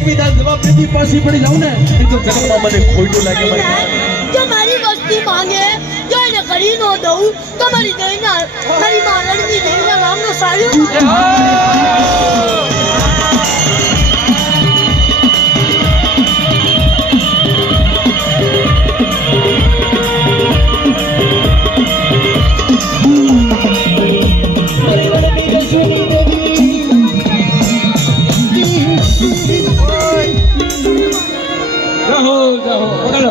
વિધાન જવાબ દીધી પાછી પડી જાઉં ને એ તો જગતમાં મને ખોટું લાગે મારી નાથ. જો મારી વસ્તી માંગે જો એને કરી ન દઉં તો મારી દઈના મારી માં રણની દઈના નામનો સાયો જાહો જાહો પકડો.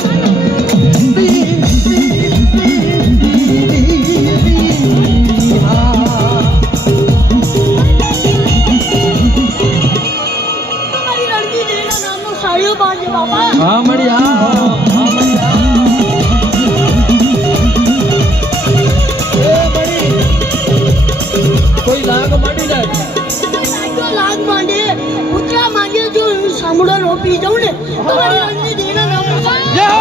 મારી રણની દઈના નામનો સાયો બાંધે બાપા હા મળી હા મળી કોઈ લાગ માંડી જાય જો લાગ માંડે ઉતરા માંગે જો સામુડા રોપી જાઉં ને તો મારી રણની દઈના નામનો સાયો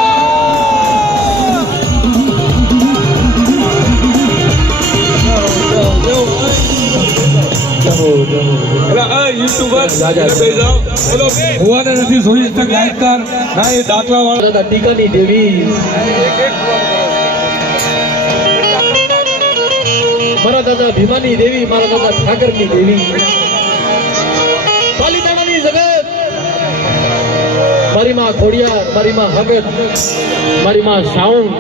અરે આ યુટ્યુબર બેસી જાઓ. બોલો ભુવાને નથી જોઈ તક લાઈક કર ના એ દાખલા વાળો દાદા ટીકાની દેવી મારા દાદા ભીમાની દેવી મારા દાદા ઠાકરની દેવી પાલીતાણાની જગત મારી માં ખોડિયાર મારી માં હગત મારી માં સાઉન્ડ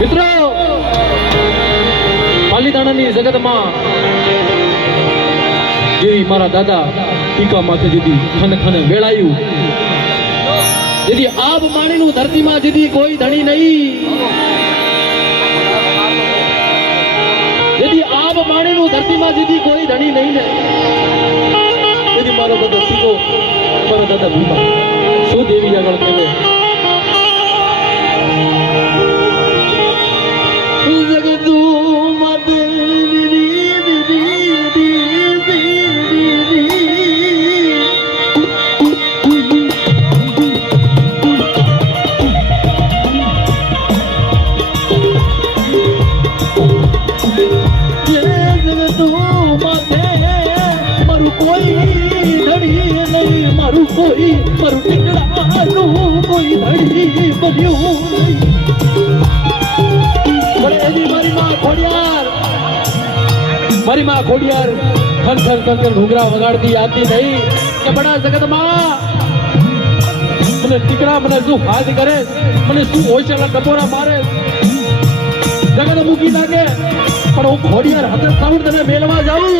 મિત્રો પાલીતાણાની જગતમાં જેવી મારા દાદા ટીકા માથે દીધી ખન ખન વેળાયું જેથી આબ માણીનું ધરતીમાં જેથી કોઈ ધણી નહીં જેથી આબ માણીનું ધરતીમાં જેથી કોઈ ધણી નહીં ને જેથી મારો દાદા ટીકો મારા દાદા ભીમા શું દેવી આગળ કહેવે જગદુમાં મારું કોઈ ધણી નહીં મારું ટીકડાનું કોઈ ધણી બન્યું નહીં પણ એની મારી માં ખોડિયાર ખન ખન ખન ખન ઘૂંઘરા વગાડતી આવતી નહીં કે બડા જગતમાં મને ટીકડા મને શું હાથ કરે મને શું ઓછેલા ટપોરા મારે જગત મૂકી નાખે પણ હું ખોડિયાર હાથે સાઉન્ડ તને મેળવા જાઉં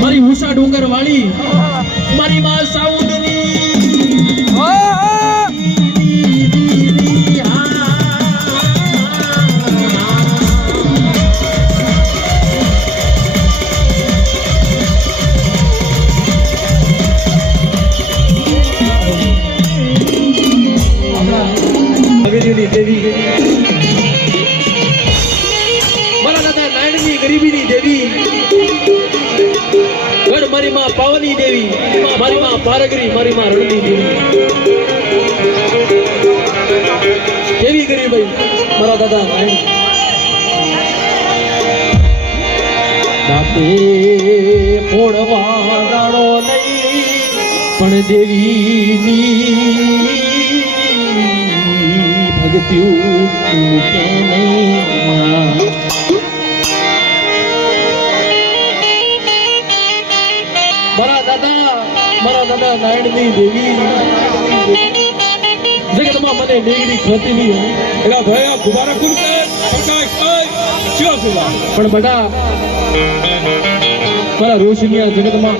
મારી ઉષા ડુંગર વાળી મારી માં સાઉન્ડ દેવી મારા દાદા નાયણની ગરીબીની દેવી ગઢ મારી માં પાવની દેવી મારી માં પારગરી મારી માં રણની દેવી કેવી કરી ભાઈ મારા દાદા નાયણ દાતે ફોડવા દાડો નહીં પણ દેવીની ભગત્યું મૂકે નહીં મારા દાદા નાયણની દેવી જગતમાં મને મેઘડી ખોતી નહીં એલા ભાઈ આ ગુબારા કુલ કર પ્રકાશ ભાઈ ચિયો સુલા પણ બટા મારા રોશનિયા જગતમાં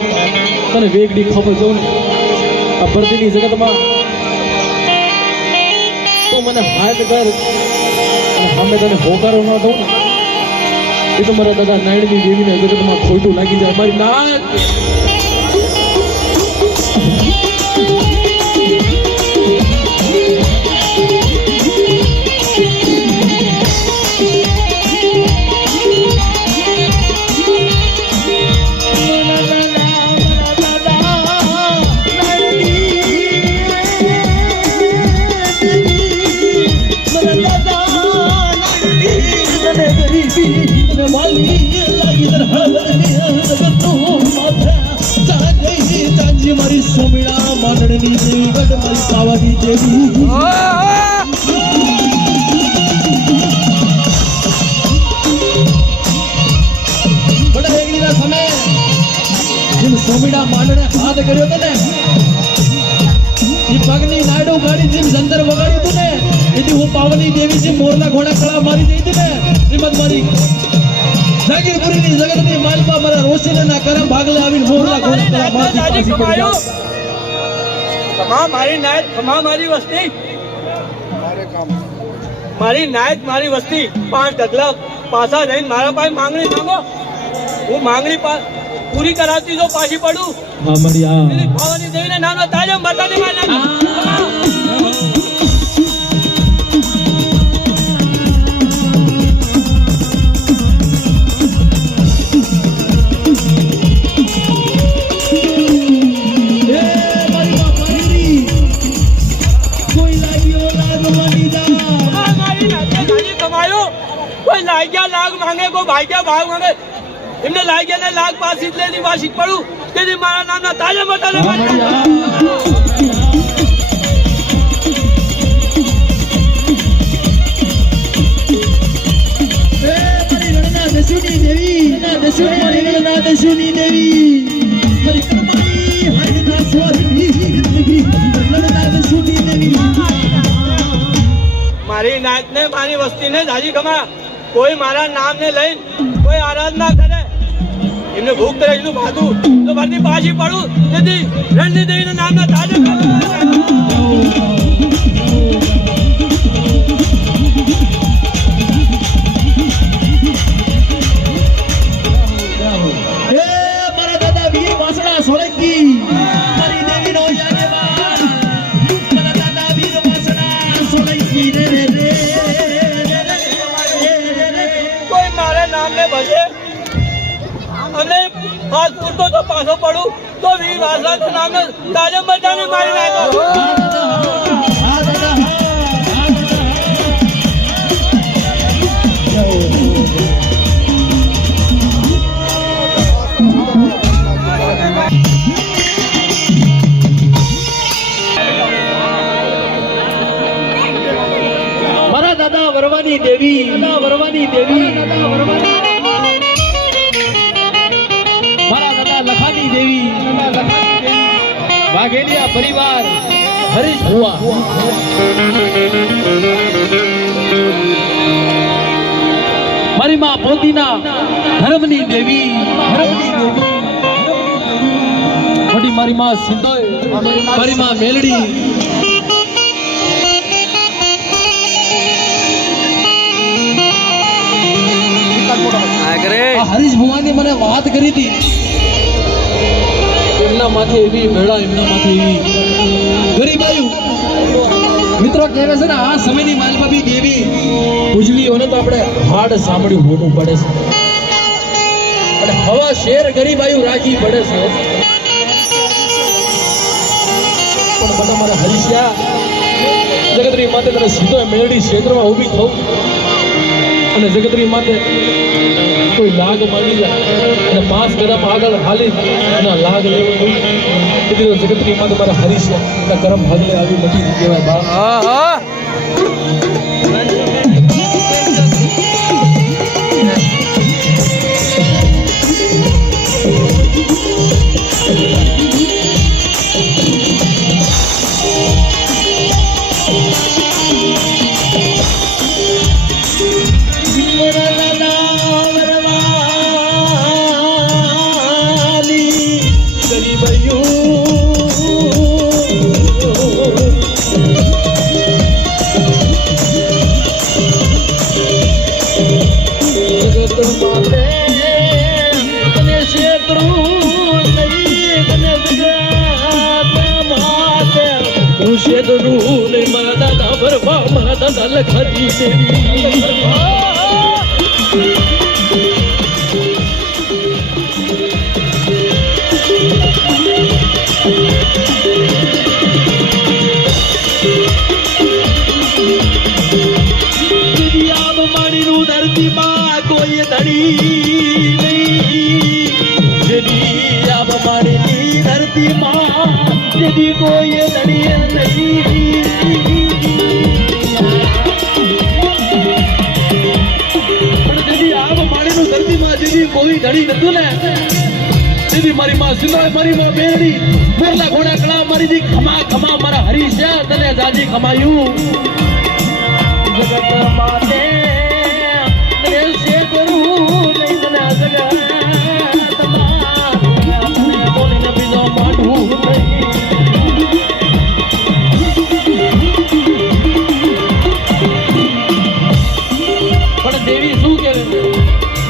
તને વેગડી ખબર જો ને આ બરદીની જગતમાં તો મને હાથ કર અને સામે તને હોકારો ન દઉં ને એ તો મારા દાદા નાયણની દેવીને જગતમાં ખોટું લાગી જાય મારી નાક પાવાની દેવી બડા વેગડીના સમયે જેમ સોમીડા માંડણે હાથ કર્યો હતો ને એ પગની નાડો ગાડી જેમ જંતર વગાડ્યું હતું ને એથી હું પાવની દેવી છે મોરલા ઘોડા કળા મારી દઈ હતી ને શ્રીમદ મારી જાગીરપુરીની જગતની માલપા મારા રોશનના કરમ ભાગલે આવીને મોરલા ઘોડા કળા મારી પાછી પડી જાવ. ખમા મારી નાયત, ખમા મારી વસ્તી, મારી નાયત મારી વસ્તી. 5 ઢગલા પાછા જઈને મારા પાસે માંગણી માંગો. હું માંગણી પૂરી કરાવતી જો પાછી પડું. હા મારી આ પેલી ભવાની દેવીને નાનો તાજમ બતાવી મારી નાખી. કોઈ લાગ્યા લાગ માંગે, કોઈ ભાગ્યા ભાગ માંગે. એમને લાગ્યા ને લાગ પાછી જ લેની વાસી પડું તેથી મારા નામના તાજા બતાવે. મારી નાયત ને મારી વસ્તી ને જાજી ખમા. કોઈ મારા નામ ને લઈને કોઈ આરાધના કરે, એમને ભૂખ તરે એનું ભાતું તો ભરતી પાછી પડું તેથી રણની દેવીના નામના તાજા મારા દાદા વીર વાસણા સોલંકી મારી દેવીનો યાદમાં મારા દાદા વીર વાસણા સોલંકી રે રે રે કોઈ મારા નામ ને ભજે અને હાથ પૂરતો તો પાછો પડું તો વીર વાસણા નામ તાજા બધાને મારી નાખો. મારા દાદા વરવાની દેવી વરવાની દેવી મારા દાદા લખાની દેવી વાઘેડિયા પરિવાર હરીશ ભુવા મારી માં પોતીના ધર્મની દેવી મોટી મારી માં સિંધોય મારી માં મેલડી હરીશ ભુવાની મને વાત કરી હતી. એમના માથે એવી મેળા, એમના માથે એવી ગરીબાયું મિત્રો કહેવે છે ને આ સમયની માલબાબી દેવી ઉજળીઓને તો આપણે હાડ સાંભળ્યું મોટું પડે છે અને હવા શેર ગરીબાયું રાખી પડે છે. પણ બધા મારા હરીશિયા જગતરી માતે તને સીધો મેળડી ક્ષેત્રમાં ઊભી થવું અને જગતરી માતે કોઈ લાગ માંગી જાય અને 5 કદમ આગળ હાલી એના લાગ લેવો એટલે જગતની માતે મારા હરીશ એના કરમ ભાગલે આવી મટી કહેવાય બા. લખતી દેવી ધરતી માં કોઈ ધડી નહીં, ધરતી માં જેથી કોઈ લડીએ નહીં પણ જેથી આમ માળીનું ધરતીમાં જેથી કોઈ ધડી નતું ને જેથી મારી માં સિંધોય મારી માં બેરડી મોરલા ઘોડા કળા મારી દી ખમા ખમા મારા હરીશ્યા તને જાજી ખમાયું જગત માતે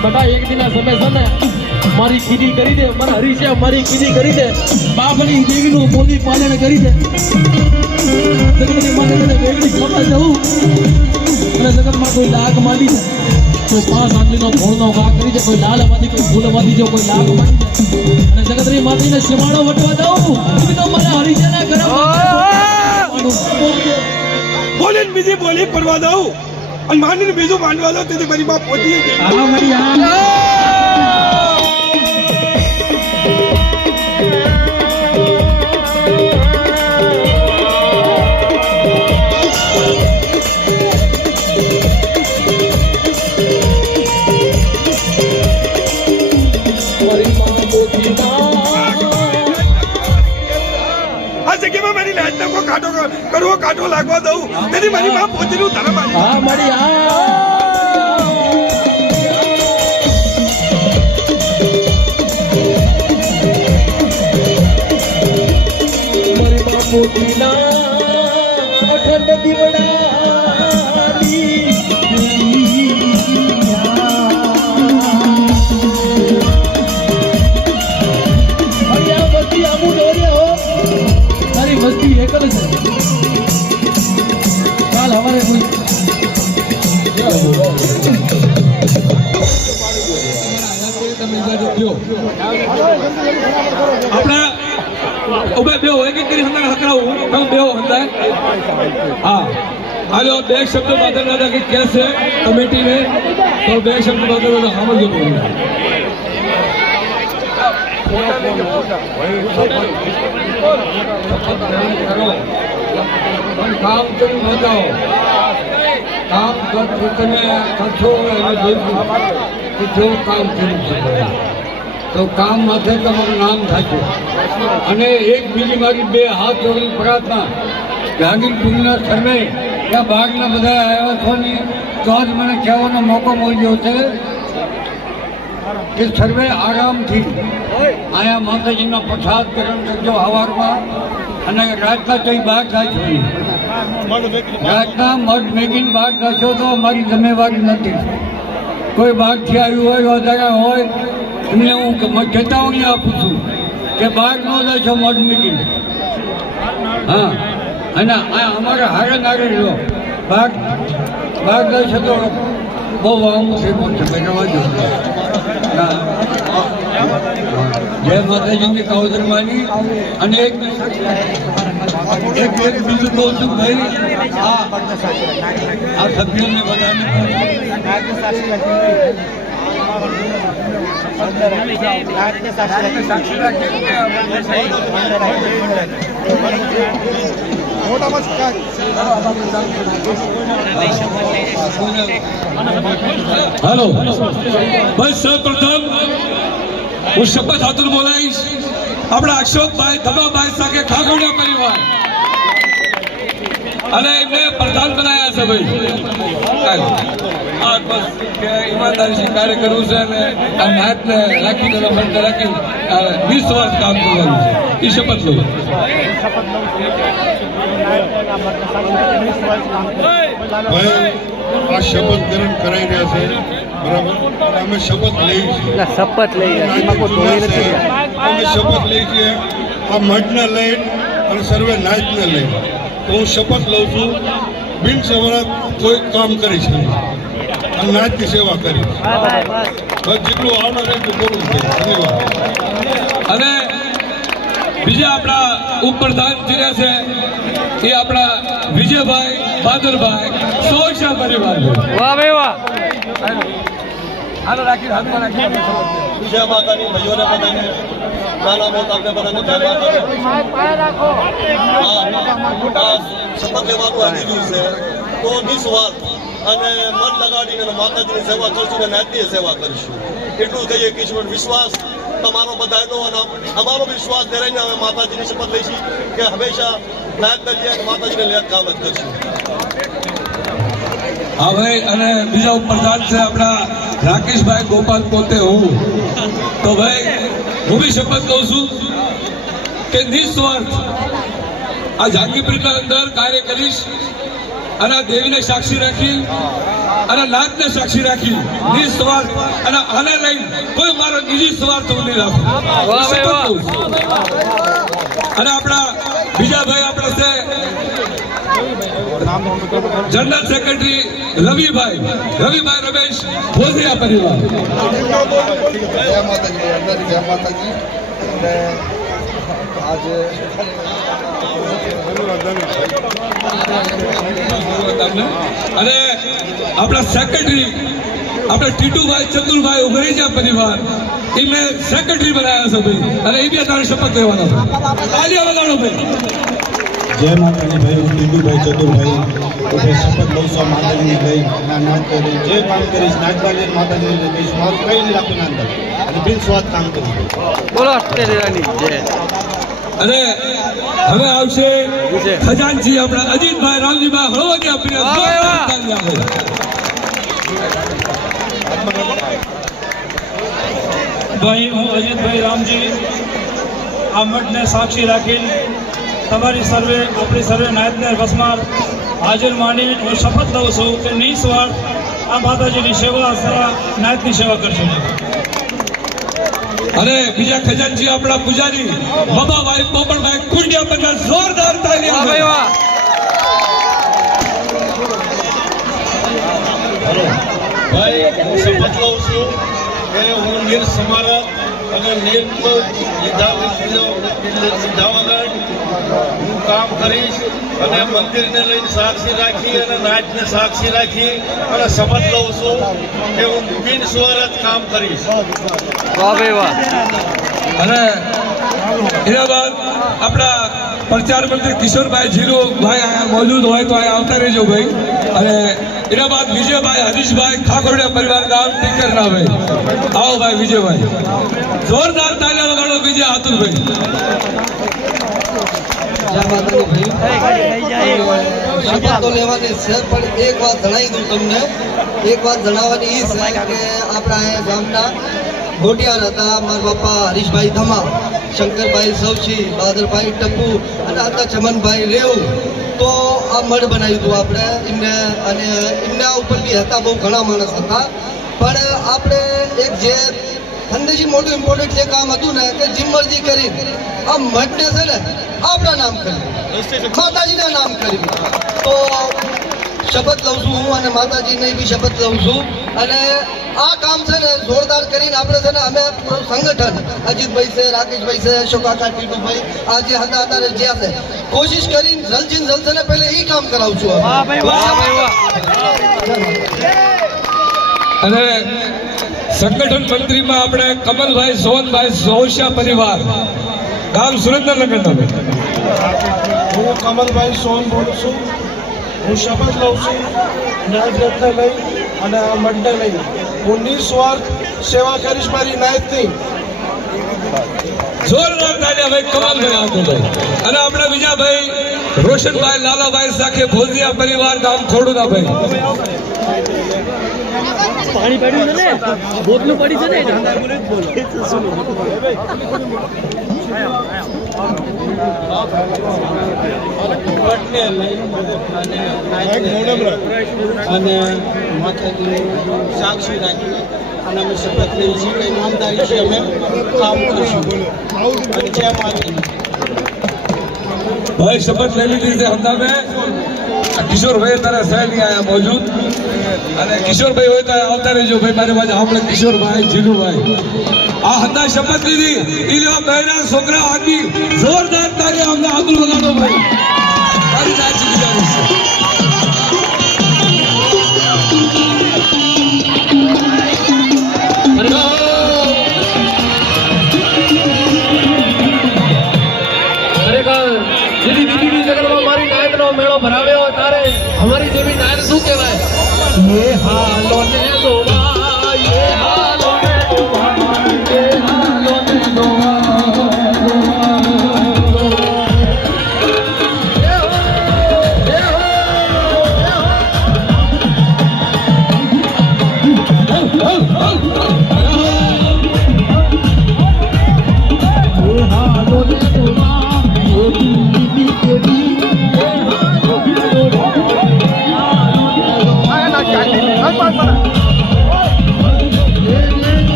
બેટા એક દિન સમય છે ને મારી કીધી કરી દે મારા હરીશે મારી કીધી કરી દે બાપની દેવીનું બોલી પાલન કરી દે જગતની માને તને વેગળી ખબર જવું અને જગતમાં કોઈ લાગ માંડી છે કોઈ 5 આંગળીનો ભોળનો ઘા કરી દે કોઈ લાલ માંથી કોઈ ફૂલ માંથી જો કોઈ લાગ માંડી જાય અને જગતની માતીને સીમાડો વટવા દઉં તો મારા હરીશેના ઘરમાં બોલીને બીજી બોલી પડવા દઉં અને માનીને બીજું માંડવા દઉં તેથી મારી માં પોતી આ મારી આ કડવો કાઢો લાગવા દઉં તેથી મારી માં પોતીનું ધર્મ હા મારી મારી માં પોતીના અખંડ દીવડાની અરે આ બસ્તી આમું દોર્યા હો તારી બસ્તી એકલ છે કાલ હવારે કોઈ આપણા ઉભે બે હોય કે કરી હંદા હકરાવું તમે બે હંદા હા હાલો બે શબ્દ બાદલ દાદા કે कैसे कमेटी में तो બે શબ્દ બાદલ દાદા हमर जो बोल काम तुम बताओ काम कर તમે કરશો એને જોઈશું જો કામ કર્યું છે તો કામ માથે તમારું નામ થશે અને એક બીજી મારી બે હાથ જોડી પ્રાર્થના ગાંધીપુરના સર્વે ત્યાં ભાગના બધા આવ્યા છો ને તો જ મને કહેવાનો મોકો મળ્યો છે કે સર્વે આરામથી અહીંયા માતાજીના પ્રસાદ ગ્રહણ કરજો સવારમાં અને રાતના કંઈ બહાર થાય છે રાતના મધ મેગીને બહાર થશો તો અમારી જિમ્મેવારી નથી કોઈ બહારથી આવ્યું હોય વધારે હોય એમને હું ચેતવણી આપું છું કે બહાર ન જશો મધ મેગીને હા અને અમારા હારે નારે રહ્યો બહાર જશો તો બહુ વામું છે જવાજો જય માતાજીની કાવતરમાની અને એક બીજું કહું છું ભાઈ આ સભ્યોને બધાને हेलो बस सर्वप्रथम હું શપથ હાથું બોલાવીશ આપણા અક્ષોકભાઈ ધબાભાઈ સાથે ખાગોડિયા પરિવાર અને એમને પ્રધાન બનાવ્યા છે ભાઈ આ બસ કે ઈમાનદારી કાર્ય કરવું છે અને આ નાતને રાખી દેવા માટે રાખી 20 વર્ષ કામ કરવાનું છે એ શપથ લઉં આ શપથ ગ્રહણ કરાઈ રહ્યા છે બરાબર અમે શપથ લઈએ છીએ અમે શપથ લઈએ છીએ આ મઠને લઈ અને સર્વે નાયકને લઈ તો હું શપથ લઉં છું બિન સેવાના કોઈ કામ કરીશ નહીં અને નાયકની સેવા કરીશ બસ જેટલું આવડે એટલું કરવું છે ધન્યવાદ અને બીજા આપણા ઉપપ્રધાન જે છે એ આપણા વિજયભાઈ બહાદુરભાઈ સોશા પરિવાર વાહ ભાઈ વાહ હાલો રાખી હાથમાં રાખી વિજય માતાની ભાઈઓને બધાને નાના મોટા આપણે બધાને જય માતાજી. શપથ લેવાનું આવી ગયું છે તો નિસ્વાર્થ અને મન લગાડીને માતાજીની સેવા કરશું અને નાયકની સેવા કરીશું એટલું કહીએ કે ઈશ્વર વિશ્વાસ તમારો બધાનો અને અમારો વિશ્વાસ ધરાઈને અમે માતાજીની શપથ લઈશું કે હંમેશા નાયકને લે માતાજીને લે કામ જ કરશું. હા ભાઈ, અને બીજા પ્રધાન છે આપણા રાકેશભાઈ ગોપાલ, પોતે હું. તો ભાઈ હું બી શપથ લઉં છું કે નિસ્વાર્થ આ જહાંગીરપુરના અંદર કાર્ય કરીશ અને આ દેવીને સાક્ષી રાખી અને નાથને સાક્ષી રાખી નિસ્વાર્થ અને આને લઈ કોઈ મારો નિજી સ્વાર્થ હું નહીં રાખું. શપથ લઉં છું. અને આપણા બીજા ભાઈ આપણા છે જનરલ સેક્રેટરી રવિભાઈ રમેશ ભોજિયા પરિવાર. જય માતાજી. અને આજે અને આપણા સેક્રેટરી આપણા ટીટુભાઈ ચતુરભાઈ ઉમરેજા પરિવાર એમને સેક્રેટરી બનાવ્યા છે ભાઈ, અને એ બી અત્યારે શપથ લેવાના છે. તાળીઓ વગાડો ભાઈ. જય માતાજી ભાઈ, હું ટીટુભાઈ ચતુરભાઈ હું શપથ લઉં છું માતાજીને લઈ નાચ કરી જે કામ કરીશ નાચબાજી માતાજીને કહીશ મારું કંઈ નહીં રાખું અંદર અને બિન સ્વાદ કામ કરીશ. અને હવે આવશે ખજાનચી આપણા અજીતભાઈ રામજીભાઈ હળવદિયા પરિવાર. ભાઈ હું અજીતભાઈ રામજી આ મઠને સાક્ષી રાખી તમારી સર્વે આપણી સર્વે નાયકને વસમાં હાજર માની હું શપથ લઉં છું કે નિસ્વાર્થ આ માતાજીની સેવા નાયકની સેવા કરશું. અને બીજા ખજાનચી આપણા પૂજારી મબાભાઈ પોપણભાઈ કુંડિયા પર જોરદાર તાલીઓ. ભાઈ હું શપથ લઉં છું કે હું નીર સ્મારક અને નીર લીધા વગર હું કામ કરીશ અને મંદિરને લઈને સાક્ષી રાખી અને નાચને સાક્ષી રાખી અને શપથ લઉં છું કે હું બિન સ્વાર્થ કામ કરીશ. અને એના બાદ આપણા પ્રચાર મંત્રી કિશોરભાઈ જીરુભાઈ અહીંયા મોજૂદ હોય તો અહીંયા આવતા રહેજો ભાઈ. અને એના બાદ વિજયભાઈ હરીશભાઈ ખાખોડિયા પરિવાર ગામ ટીકરના ભાઈ. આવો ભાઈ વિજયભાઈ, જોરદાર તાલિયા વગાડો વિજય આતુરભાઈ. શપથ તો લેવાની છે, પણ એક વાત જણાવી દઉં તમને. એક વાત જણાવવાની એ છે કે આપણા અહીંયા ગામના ગોટિયાર હતા મારા બાપા હરીશભાઈ ધમા, શંકરભાઈ સૌશી, બહાદરભાઈ ટપ્પુ અને હતા ચમનભાઈ રેવ. તો આ મઢ બનાવ્યું હતું આપણે એમને, અને એમના ઉપર બી હતા બહુ ઘણા માણસ હતા. પણ આપણે એક જે ખંડેજી મોટું ઇમ્પોર્ટન્ટ જે કામ હતું ને કે જીમ મરજી કરી આ મઠને છે ને આપણા નામ કર્યું, માતાજીના નામ કર્યું. તો શપથ લઉં છું હું અને માતાજીને બી શપથ લઉં છું. અને આ કામ છે ને જોરદાર કરીને આપણે છે ને અમે પૂરું સંગઠન અજીતભાઈ છે, રાકેશભાઈ છે, અશોક કાકા, ટીટુભાઈ આ જે હતા અત્યારે જ્યાં છે કોશિશ કરીને જલ્દી જલ્દી ને પહેલે એ કામ કરાવું છું. અને સંગઠન મંત્રીમાં આપણે કમલભાઈ સોનભાઈ સોશિયા પરિવાર ગામ સુરેન્દ્રનગર. હું કમલભાઈ સોન બોલું છું. હું શપથ લઉં છું નાયકને લઈ અને આ મઠને લઈ હું નિસ્વાર્થ સેવા કરીશ મારી નાયકની. જોરદાર તાળીઓ ભાઈ કમલભાઈ આતુરભાઈ. અને આપણા બીજા ભાઈ રોશનભાઈ લાલાભાઈ સાથે ભોજિયા પરિવાર ગામ ખોડુના ભાઈ. પાણી પડ્યું છે ને, બોતલું પડી છે ને. અને માતાજીની સાક્ષી રાખી અને અમે શપથ લઈએ છીએ કે ઈમાનદારી છે અમે કામ કરીશું. અને જય માતાજી. भाई शपथ ले ली थी हमदा में किशोर भाई तारा सहेली आया मौजूद અને કિશોર ભાઈ હોય તો આવતા રહેજો ભાઈ. મારી બાજુ આપણે કિશોર ભાઈ, જીલુ ભાઈ આ હંદા શપથ લીધી ઈ લેવા બહેરા છોકરા આગી જોરદાર તાળી અમને આતુર વગાડો ભાઈ. મારી સાચી ગુજારિશ છે. અમારી જેવી નાર શું કહેવાય? ये हालों ने दोवा, ये हालों ने दोवा, ये हालों ने दोवा,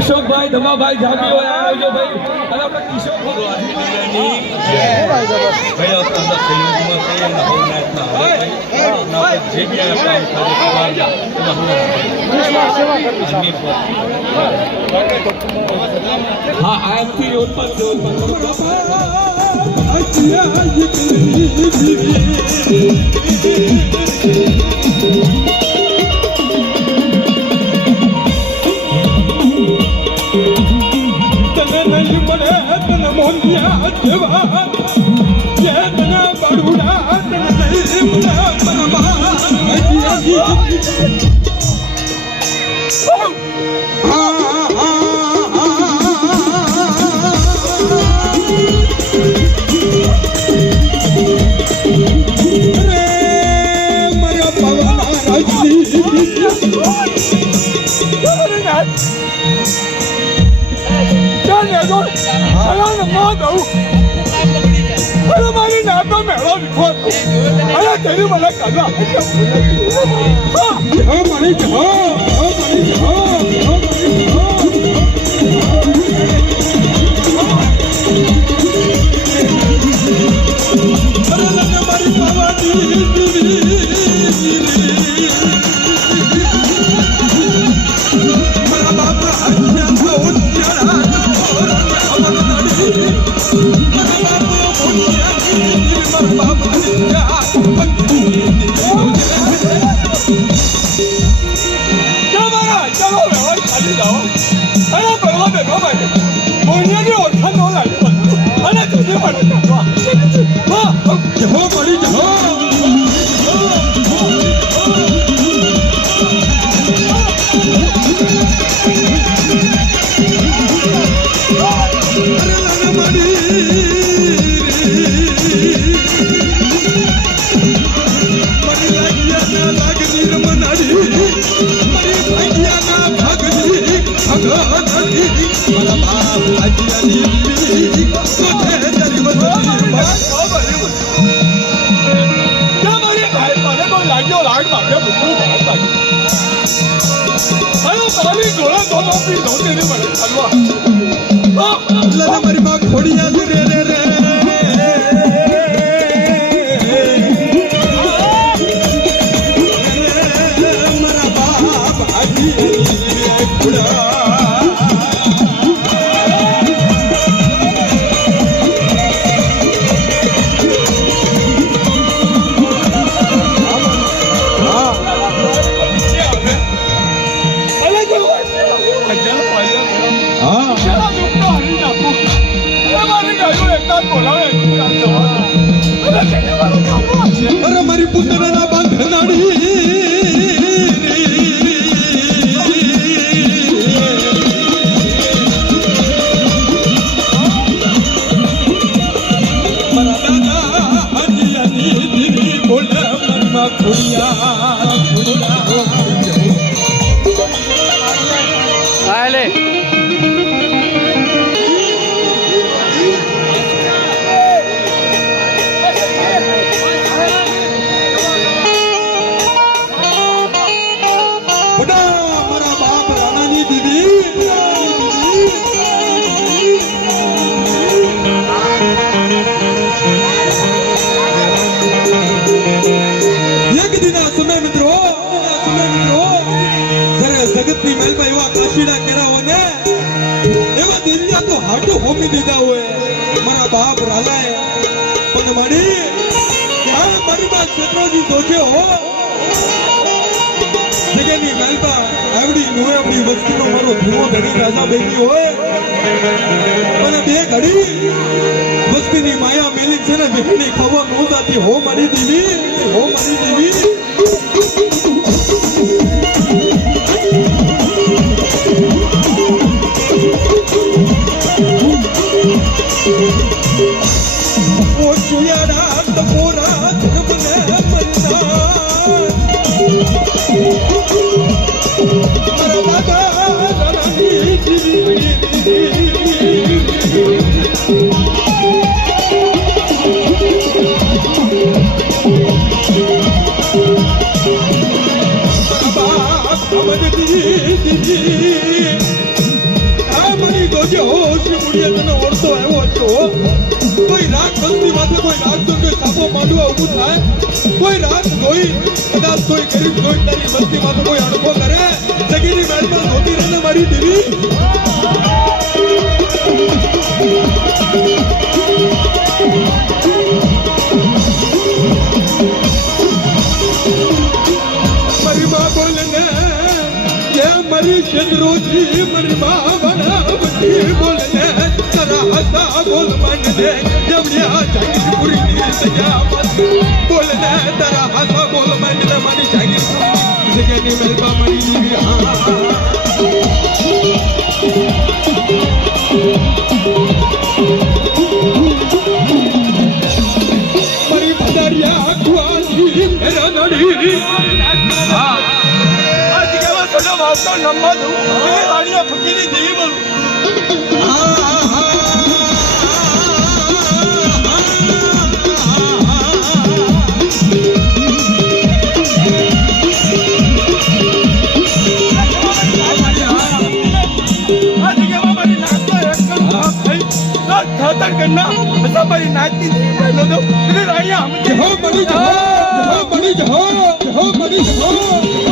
અશોકભાઈ ધમાભાઈ જામી હોય આવજો ભાઈ અને આપણે કિશોર હા આજથી મારી નાતો મેળો લીધો અરે તેની મને કાઢવા મારી માં ખોડિયા રે રે રે મારા બાપ હાજી અરે મારી પુત્રના બાંધનાડી મારા દાદા હરિયા હાટુ હોમી દીધા હોય મારા બાપ રાલાએ પણ મારી મારી બાપ છોકરોજી જોજે હો જગ્યાની માલપા આવડી નોયવડી વસ્તીનો મારો ધૂવો ધણી રાજા બેની હોય અને બે ઘડી વસ્તીની માયા મેલી છે ને બેની ખબર નો જાતી હો મારી દેવી હો મારી દેવી ઓ ચુયાડા તપોરા ધર્મને મરતા કોઈ રાત બસ્તી માથે કોઈ રાત તો કોઈ સાપો માંડવા ઊભું થાય કોઈ રાત જોઈ કદાચ કોઈ ગરીબ જોઈ તારી બસ્તી માથે કોઈ અડકો કરે જગીની મહેલમાં ધોતી રહે મારી દેવી મારી માં બોલને કે મારી ચંદ્રોજી મારી માં બનાવતી બોલને તારા હસા બોલ મને જમડિયા જાગીરપુરી ની સજાવત બોલને તારા હસા બોલ મને મારી જાગીરપુરી જગ્યાની મહેલમાં મારી દેવી મારી ભદારિયા કુવાની મેરા નડી આ જગ્યામાં સડો વાવતો નંબર દઉં એ રાણીયા ફકીરી દેવી બોલું करना ऐसा मेरी नाच की लो दो मेरी रानियां हम हो बड़ी हो बड़ी हो बड़ी हो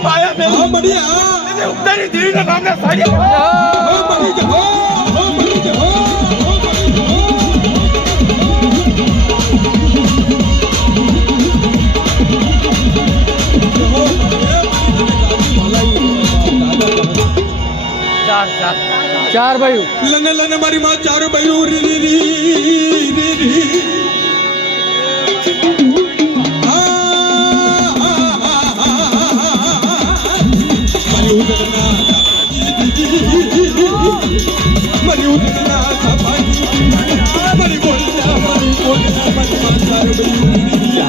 माया में हाँ बढ़िया उत्तरी देवी का नाम है साड़ी हो बड़ी हो बड़ी हो चार भाई लने लने मारी माँ चार भाई री री री री री मरी उतना सपाई मरी बोलना मरी माचार बलिया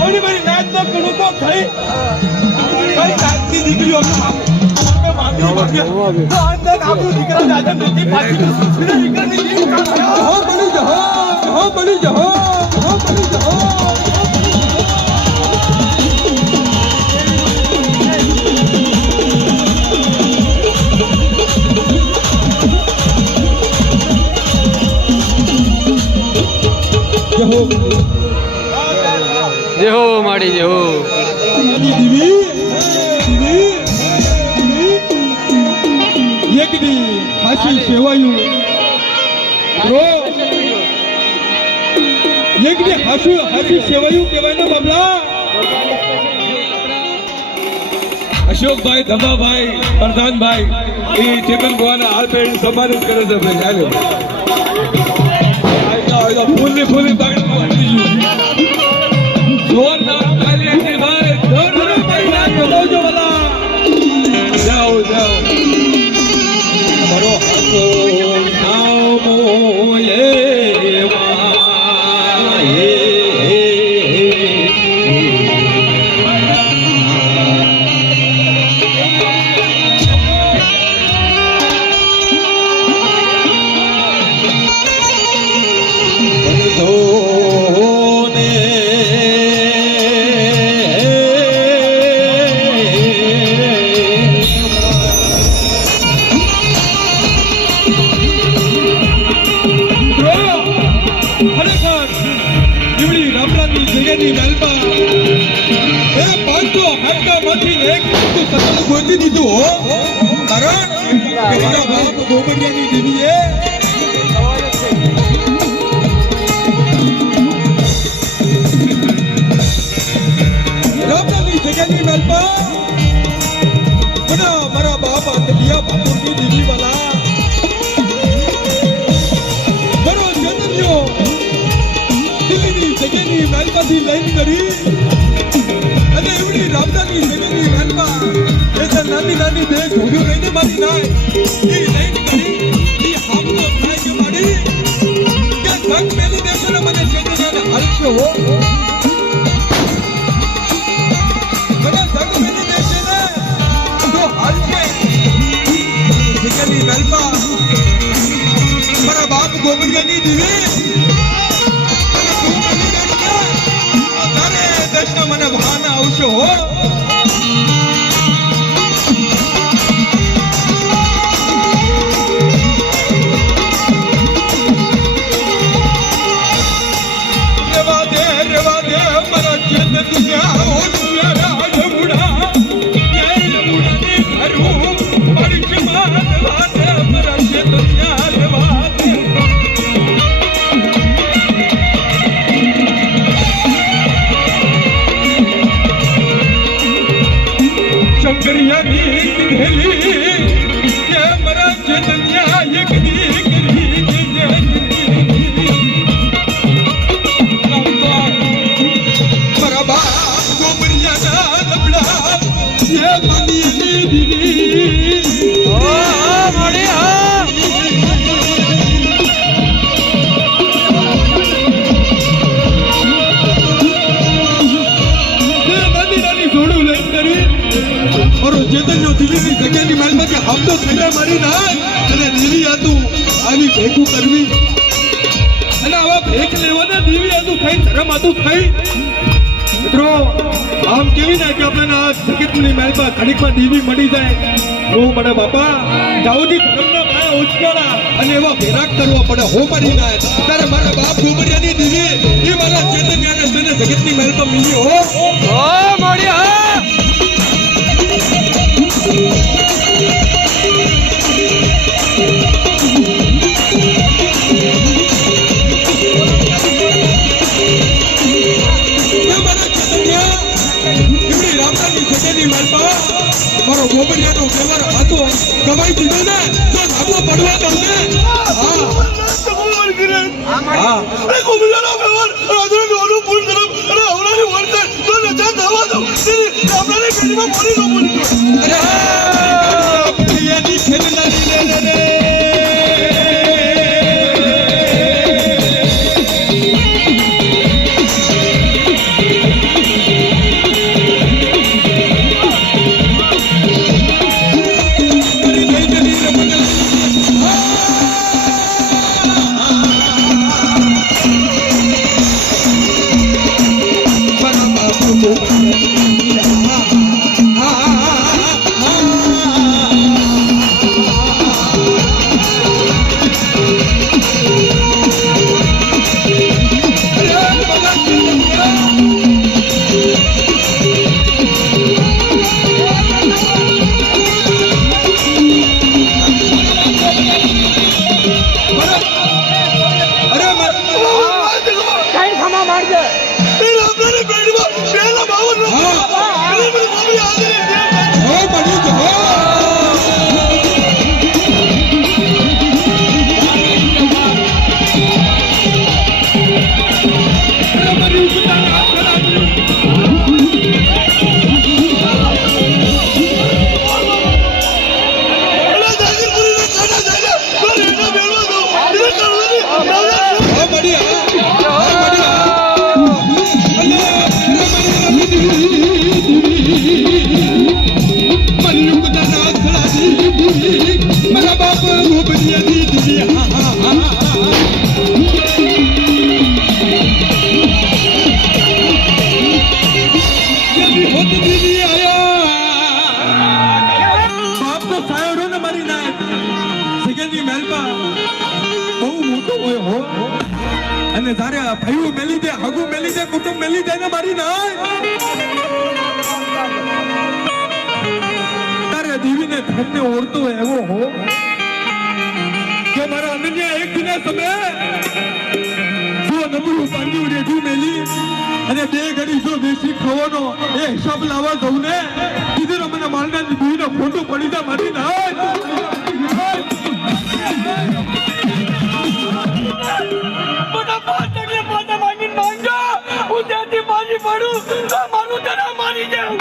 और मेरी नाच तो करूँ तो भाई भाई नाच की दिखरी हो मैं मांगी हो गया तो अंदर आप लोग दिखरा दादा मेरी पार्टी में सुना निकल नहीं हो बड़ी जहो हो बड़ी जहो हो बड़ी जहो जय हो माड़ी जय हो एक दी हासी सेवायु रो एक दी हासी सेवायु केवाय ना बाबला અશોકભાઈ ધમાભાઈ પ્રધાનભાઈ એ ચેતન ભુવાના હાલ પેઢી સન્માનિત કરે છે ભાઈ હાલો ફૂલની પાકડી જોરદાર તાલી આપી ભાઈ જોરદાર તાલી આપો દોજો ભલા જાઓ મારો હાથો નામો એ જગ્યાની વેલપા એ 500 હાડકામાંથી એક તું સતત ગોતી દીધું હો કારણ કે એના બાપ ગોબરિયાની દેવીએ રામનાની જગ્યાની વેલપા મારા બાપ આતલિયા ભાતુરની દેવી વાલા મારો જન્મ્યો દિલ્હીની જગ્યાની વેલપાથી લઈને કરી અને એવડી રામદાની જગ્યાની વેલપા એ તો નાની નાની બે ઘોડીઓ લઈને મારી નાય એ લઈને કરી એ હામનો થાય કે મારી કે ધક મેલી દેશે ને મને જગ્યાને હાલશે હો મને ધક મેલી દેશે ને તો હાલશે જગ્યાની વેલપા મારા બાપ ગોબરિયાની દેવી મને ભાન આવશે હો રેવા દે મારા ચેત દુનિયા ઓ દુનિયા રમુડા જય રમુડાની ઘરું પડી માર રેવા દે મારા ચેત દુનિયા રેવા દે શંકરિયાની કીધેલી કે મારા ચેતન્યા એક દી કરી જય મારા બાપ ગોબરિયાના લબડા જે માની દીદી ચેતનનો દિલ્હીની જગ્યાની માલમાંથી હપ્તો થયા મારી નાય અને દેવી હતું આવી ભેગું કરવી અને આવા ભેગ લેવાના દેવી હતું થઈ ધર્મ હતું થઈ મિત્રો આમ કેવી ને કે આપણને આ જગતની મહેલમાં ઘડીકમાં દેવી મળી જાય ઓ મને બાપા જાઓજી ધર્મના પાયા ઉચકાડા અને એવા ભેરાક કરવા પડે હો મારી નાય ત્યારે મારા બાપ ગોબરિયાની દેવી એ મારા ચેતન્યાને તને જગતની મહેલમાં મિલી હો મોડી હા મારો ગોબરિયાનો વ્યવહાર હતો કમાઈ દીધો ને તો ધાબો પડવા દઉં ને હા ગોબરિયાનો વ્યવહાર રાજાને ઓલું પૂર્ણ તરફ અને હવરાની વર્તન તો નજા થવા દઉં આપણાને પેલીમાં પડી ન પડી અરે પ્રિયાની ખેલનારી રે અને તારે ભાઈઓ મેલી દે, હગુ મેલી દે, કુટુંબ મેલી દે ને મારી નાય. તારે દેવીને ધનને ઓળતો એવો હો કે મારા અનન્ય એક દિને તમે જો નબળું પાંડ્યું રેઢું મેલી અને બે ઘડી જો દેશી ખાવાનો એ હિસાબ લાવવા દઉં ને કીધું મને મારના દીવીને ખોટું પડી જાય મારી નાય. બધા પાંચ ટકે પાછા માંગીને માંગજો હું ત્યાંથી પાછી પડું તો મારું તને મારી જાઉં.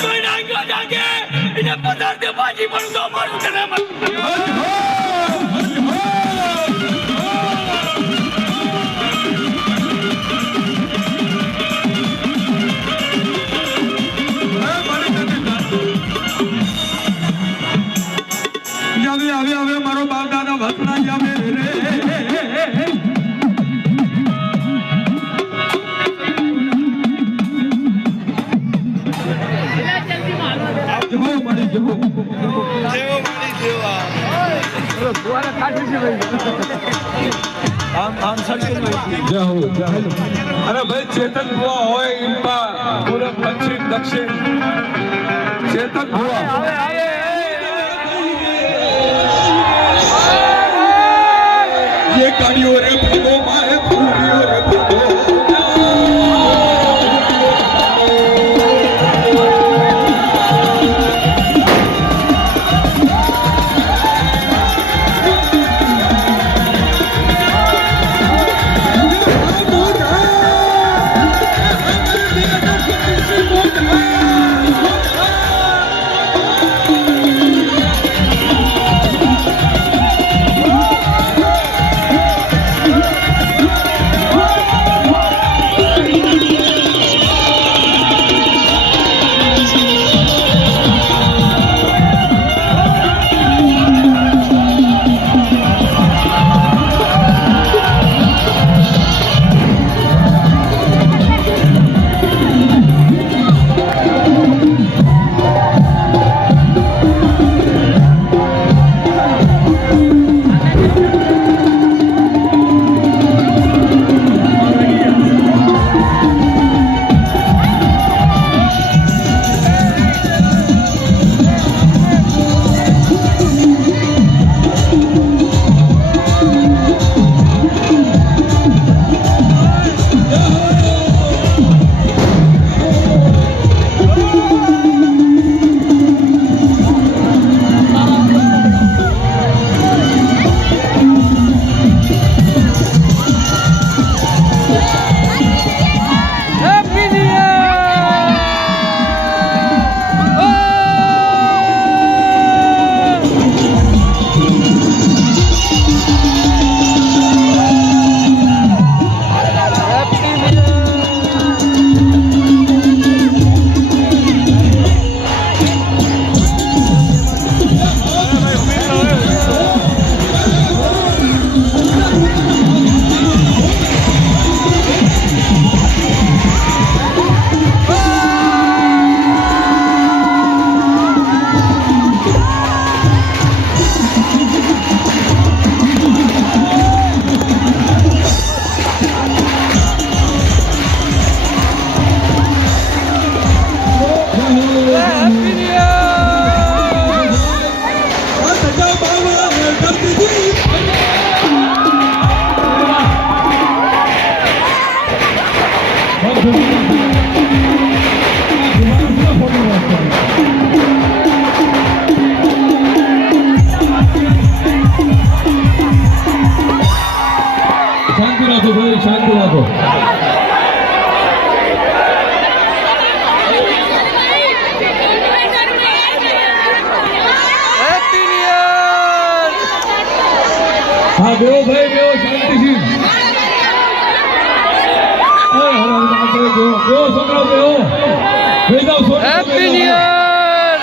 કોઈ નાખ્યો જાગે એને પધારતે પાછી પડું તો મારું તને હવે મારો બાપ દાદા વસણા જાવે રે. અરે ભાઈ ચેતન ભુવા હોય ઇમ્પા પૂર્વ પશ્ચિમ દક્ષિણ ચેતન ભુવા ये गाड़ियों रे भागो माए पूरियों रे भागो હા બેહો ભાઈ બેહો શાંતિથી બેહો છોકરાઓ બેહો હેપી ન્યુ યર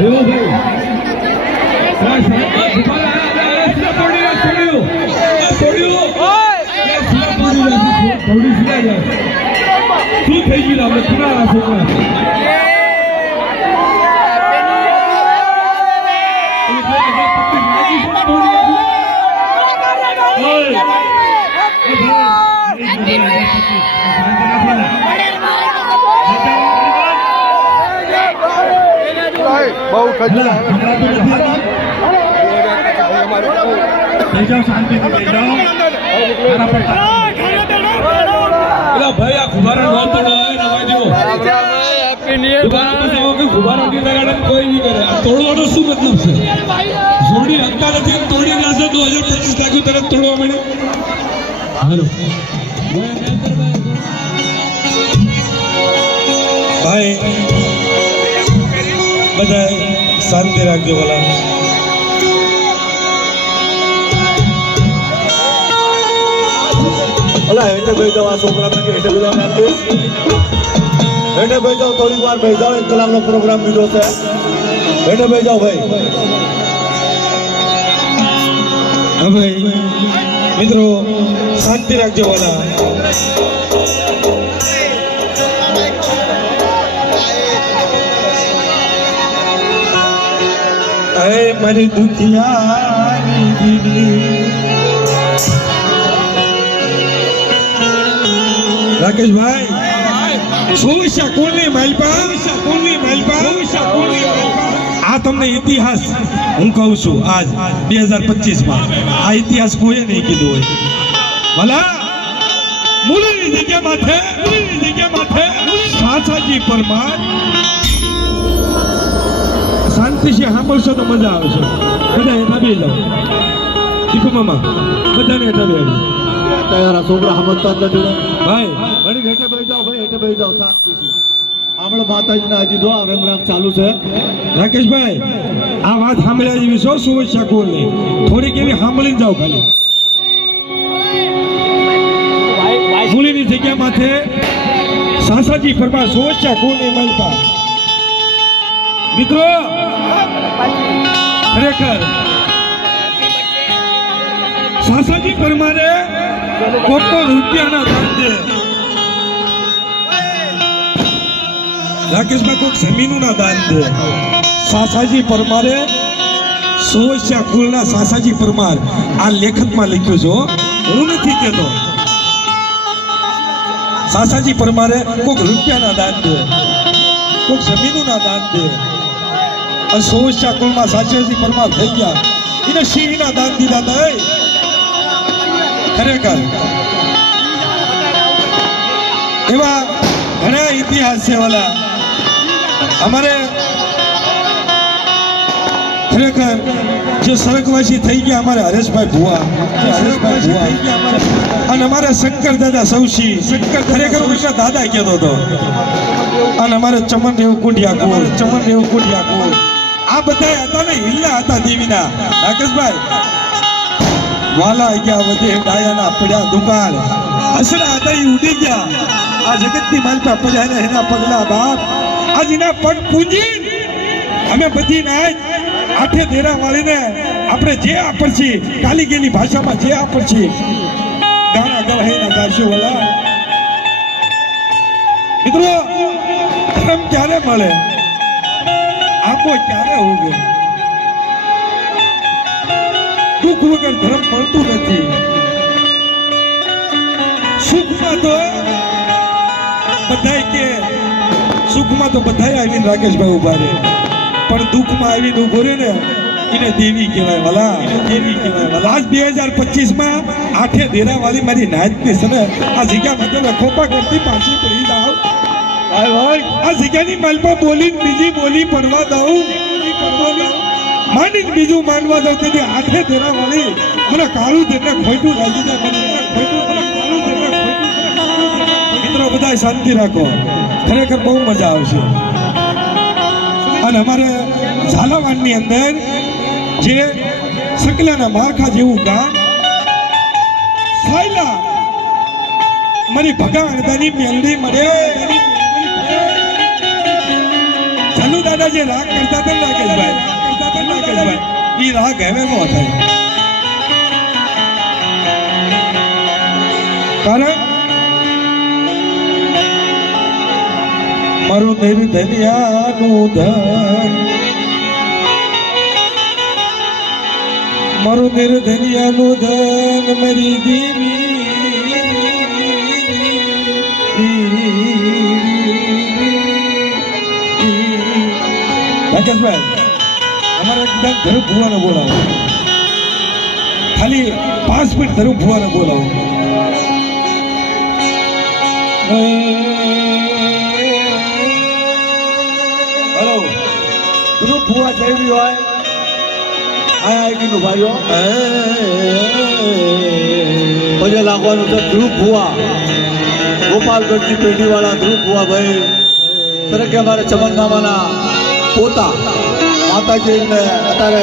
એવો ભાઈ શું થઈ ગયું આપણે ખરા છોકરા ભાઈ આ ખુબારો ન તોડો ખુબારો કોઈ નહીં કરે તોડવાનો શું મતલબ છે જોડી હકતા નથી તોડી નાખે 2025 લાગ્યું તરત તોડવા મળે હાલો ભાઈ બધા શાંતિ રાખજો બોલા અલા હેઠે ભાઈ જાઓ આ છોકરા કે હેઠે બધા નાખે હેઠે ભાઈ જાઓ થોડી વાર ભાઈ જાઓ 1 કલાકનો પ્રોગ્રામ લીધો છે હેઠે ભાઈ જાઓ ભાઈ હા ભાઈ મિત્રો શાંતિ રાખજો બોલા અરે મારી દુખિયાની દીદી રાકેશભાઈ સોવિશા કોની માલપા આ તમને ઇતિહાસ હું કહું છું આજ 2025 માં આ ઇતિહાસ કોઈએ નહીં કીધું હોય ભલા મૂળની જગ્યા માથે સાસાજી પરમાર શાંતિથી સાંભળશો તો મજા આવશે બધા હેઠા બે જાઓ દીપુ મામા બધાને હેઠા બે તૈયાર છોકરા સમજતા જ નથી ભાઈ વળી હેઠે બેસી જાઓ ભાઈ હેઠે બેસી જાઓ શાંતિથી આપણે માતાજીના હજી જો રંગરાગ ચાલુ છે રાકેશભાઈ આ વાત સાંભળ્યા જેવી શું સમસ્યા કોની થોડીક એવી સાંભળી જાઓ ખાલી મૂળની જગ્યા માથે સાસાજી ફરવા સમસ્યા કોની મળતા મિત્રો ખરેખર સાસાજી પરમારે કોટો રૂપિયાના દાન દે રાકેશભાઈ કોઈક જમીનનું ના દાન દે સાસાજી પરમારે સોશિયા કુલના સાસાજી પરમાર આ લેખકમાં લખ્યું છે હું નથી કહેતો સાસાજી પરમારે કોઈક રૂપિયાના દાન દે કોઈક જમીનના દાન દે અને સોશિયા કુલમાં સાસાજી પરમાર થઈ ગયા એને સિંહના દાન દીધા હતા ખરેખર એવા ઘણા ઇતિહાસ છે વાલા અમારે ખરેખર જે સ્વર્ગવાસી થઈ ગયા અમારે હરેશભાઈ ભુવા અને અમારે શંકર દાદા સૌસી ખરેખર ઉનકા દાદા કહેતો હતો અને અમારે ચમનદેવ કુંડિયા આ બધા હતા ને હિલ્લા હતા દેવીના રાકેશભાઈ વાલા ગયા વધે ડાયાના પડ્યા દુકાળ હસડા હતા ઈ ઉડી ગયા આ જગતની માલપા પડ્યા એના પગલા બાપ આજ એના પગ પૂંજી અમે બધી નાચ આઠે દેરા વાળીને આપણે જે આપરછી કાલીગેલી ભાષામાં જે આપરછી ગાણા ગવાઈના ગાશું વાલા મિત્રો ધર્મ ક્યારે મળે આપો ક્યારે હોગે દુઃખ વગર ધર્મ મળતું નથી સુખમાં તો બધાય કે સુખમાં તો બધાય આવીને રાકેશભાઈ ઉભા રહે પણ દુઃખમાં આવીને ઉભો રહે ને એને દેવી કહેવાય વાલા આજ 2025 માં આઠે દેરા વાળી મારી નાચની છે ને આ જગ્યા મતલબ ખોપા કરતી પાછી પડી જાવ આ જગ્યાની માલપા બોલીને બીજી બોલી પડવા દઉં માની બીજું માનવા દઉં તેથી આઠે દેરા વાળી મને કાળું તેને ખોટું લાગી જાય મિત્રો બધા શાંતિ રાખો ખરેખર બહુ મજા આવશે અને અમારે ઝાલાવાડની અંદર જે સકલાના મારખા જેવું ગામ સાયલા મારી ભગા અડધાની મેલડી મળે ચાલુ દાદા જે રાગ કરતા હતા ને રાકેશભાઈ ઈ રાગ હવે નો થાય કારણ મારું નિર્ધનિયાનું ધન મારું નિર્ધનિયાનું ધન મારી દેવી રાકેશભાઈ અમારે એકદમ ધરું ભુવાને બોલાવો ખાલી 5 મિનિટ ધરું ભુવાને બોલાવો હેલો ધ્રુવ ભુવા જઈ હોય આ કીધું ભાઈઓ પગે લાગવાનું છે ધ્રુવ ભુવા ગોપાલગઢની પેઢીવાળા ધ્રુવ ભુવા ભાઈ સરકે અમારે ચમન મામાના પોતા માતાજીને અત્યારે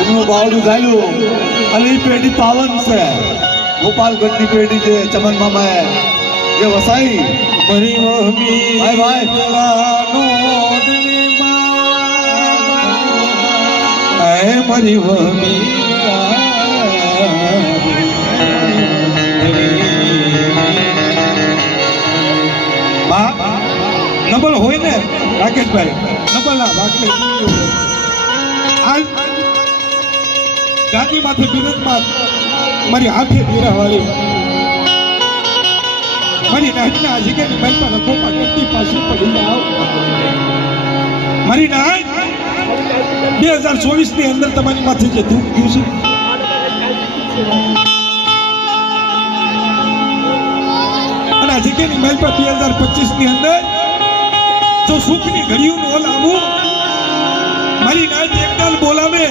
એમનું બાવડું ગાયું અને એ પેઢી પાવન છે ગોપાલગઢની પેઢી જે ચમન મામાએ જે વસાઈ મારી મમ્મી ભાઈ મારી મમ્મી નબળ હોય ને રાકેશભાઈ નબળ ના ભાગલે આજ ગાદી માથે બિરજમાં મારી હાથે દીરા વાળી મારી નાચના જગ્યાની મહેલમાં રખોપા કરતી પાછી પડી જાવ મારી નાચ 2024 ની અંદર તમારી માથે જે દુઃખ ગયું છે અને આ જગ્યાની મહેલ પર 2025 ની અંદર જો સુખની ઘડીઓ નો લાવું મારી નાચ એકદમ બોલાવે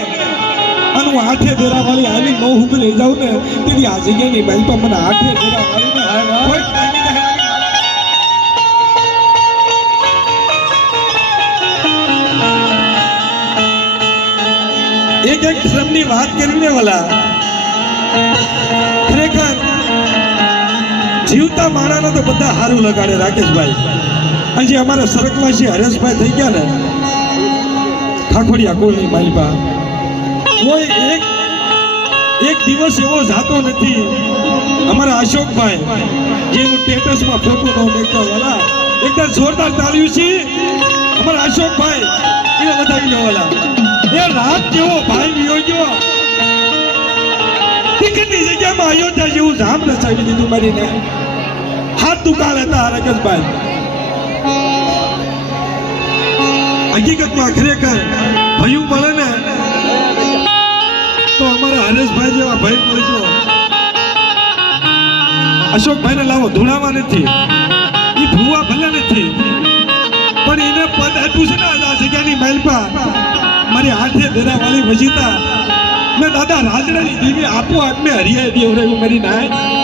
અને હું હાથે દેરા વાળી આવી નો હું લઈ જાઉં ને તેની આ જગ્યાની મહેલ પર મને હાથે દેરા વાળીને કોઈ એક એક શ્રમની વાત કરીને વાલા ખરેખર જીવતા માણાને તો બધા સારું લગાડે રાકેશભાઈ અને જે અમારા સરકવાસી હરેશભાઈ થઈ ગયા ને ખાખોડિયા કોળની માલિપા કોઈ એક દિવસ એવો જાતો નથી અમારા અશોકભાઈ જેનું સ્ટેટસમાં ફોટો ન દેખતા વાલા એકદમ જોરદાર તાળીઓ છે અમારા અશોકભાઈ એને બતાવી લો વાલા એ રાત જેવો ભાઈ વિયો ગયો ટિકિટની જગ્યામાં અયોધ્યા જેવું ધામ રચાવી દીધું મારીને હાથ દુકાળ હતા રાકેશભાઈ હકીકતમાં ખરેખર ભયું મળે ને તો અમારા હરેશભાઈ જેવા ભાઈ મળજો અશોકભાઈને લાવો ધૂણામાં નથી એ ભૂવા ભલે નથી પણ એને પદ આપ્યું છે ને આ જગ્યાની માલપા મારી હાથે દેરા વાળી વજીતા મેં દાદા રાજડાની દેવી આપો આપ મેં હરિયા દેવ રહ્યું મારી નાય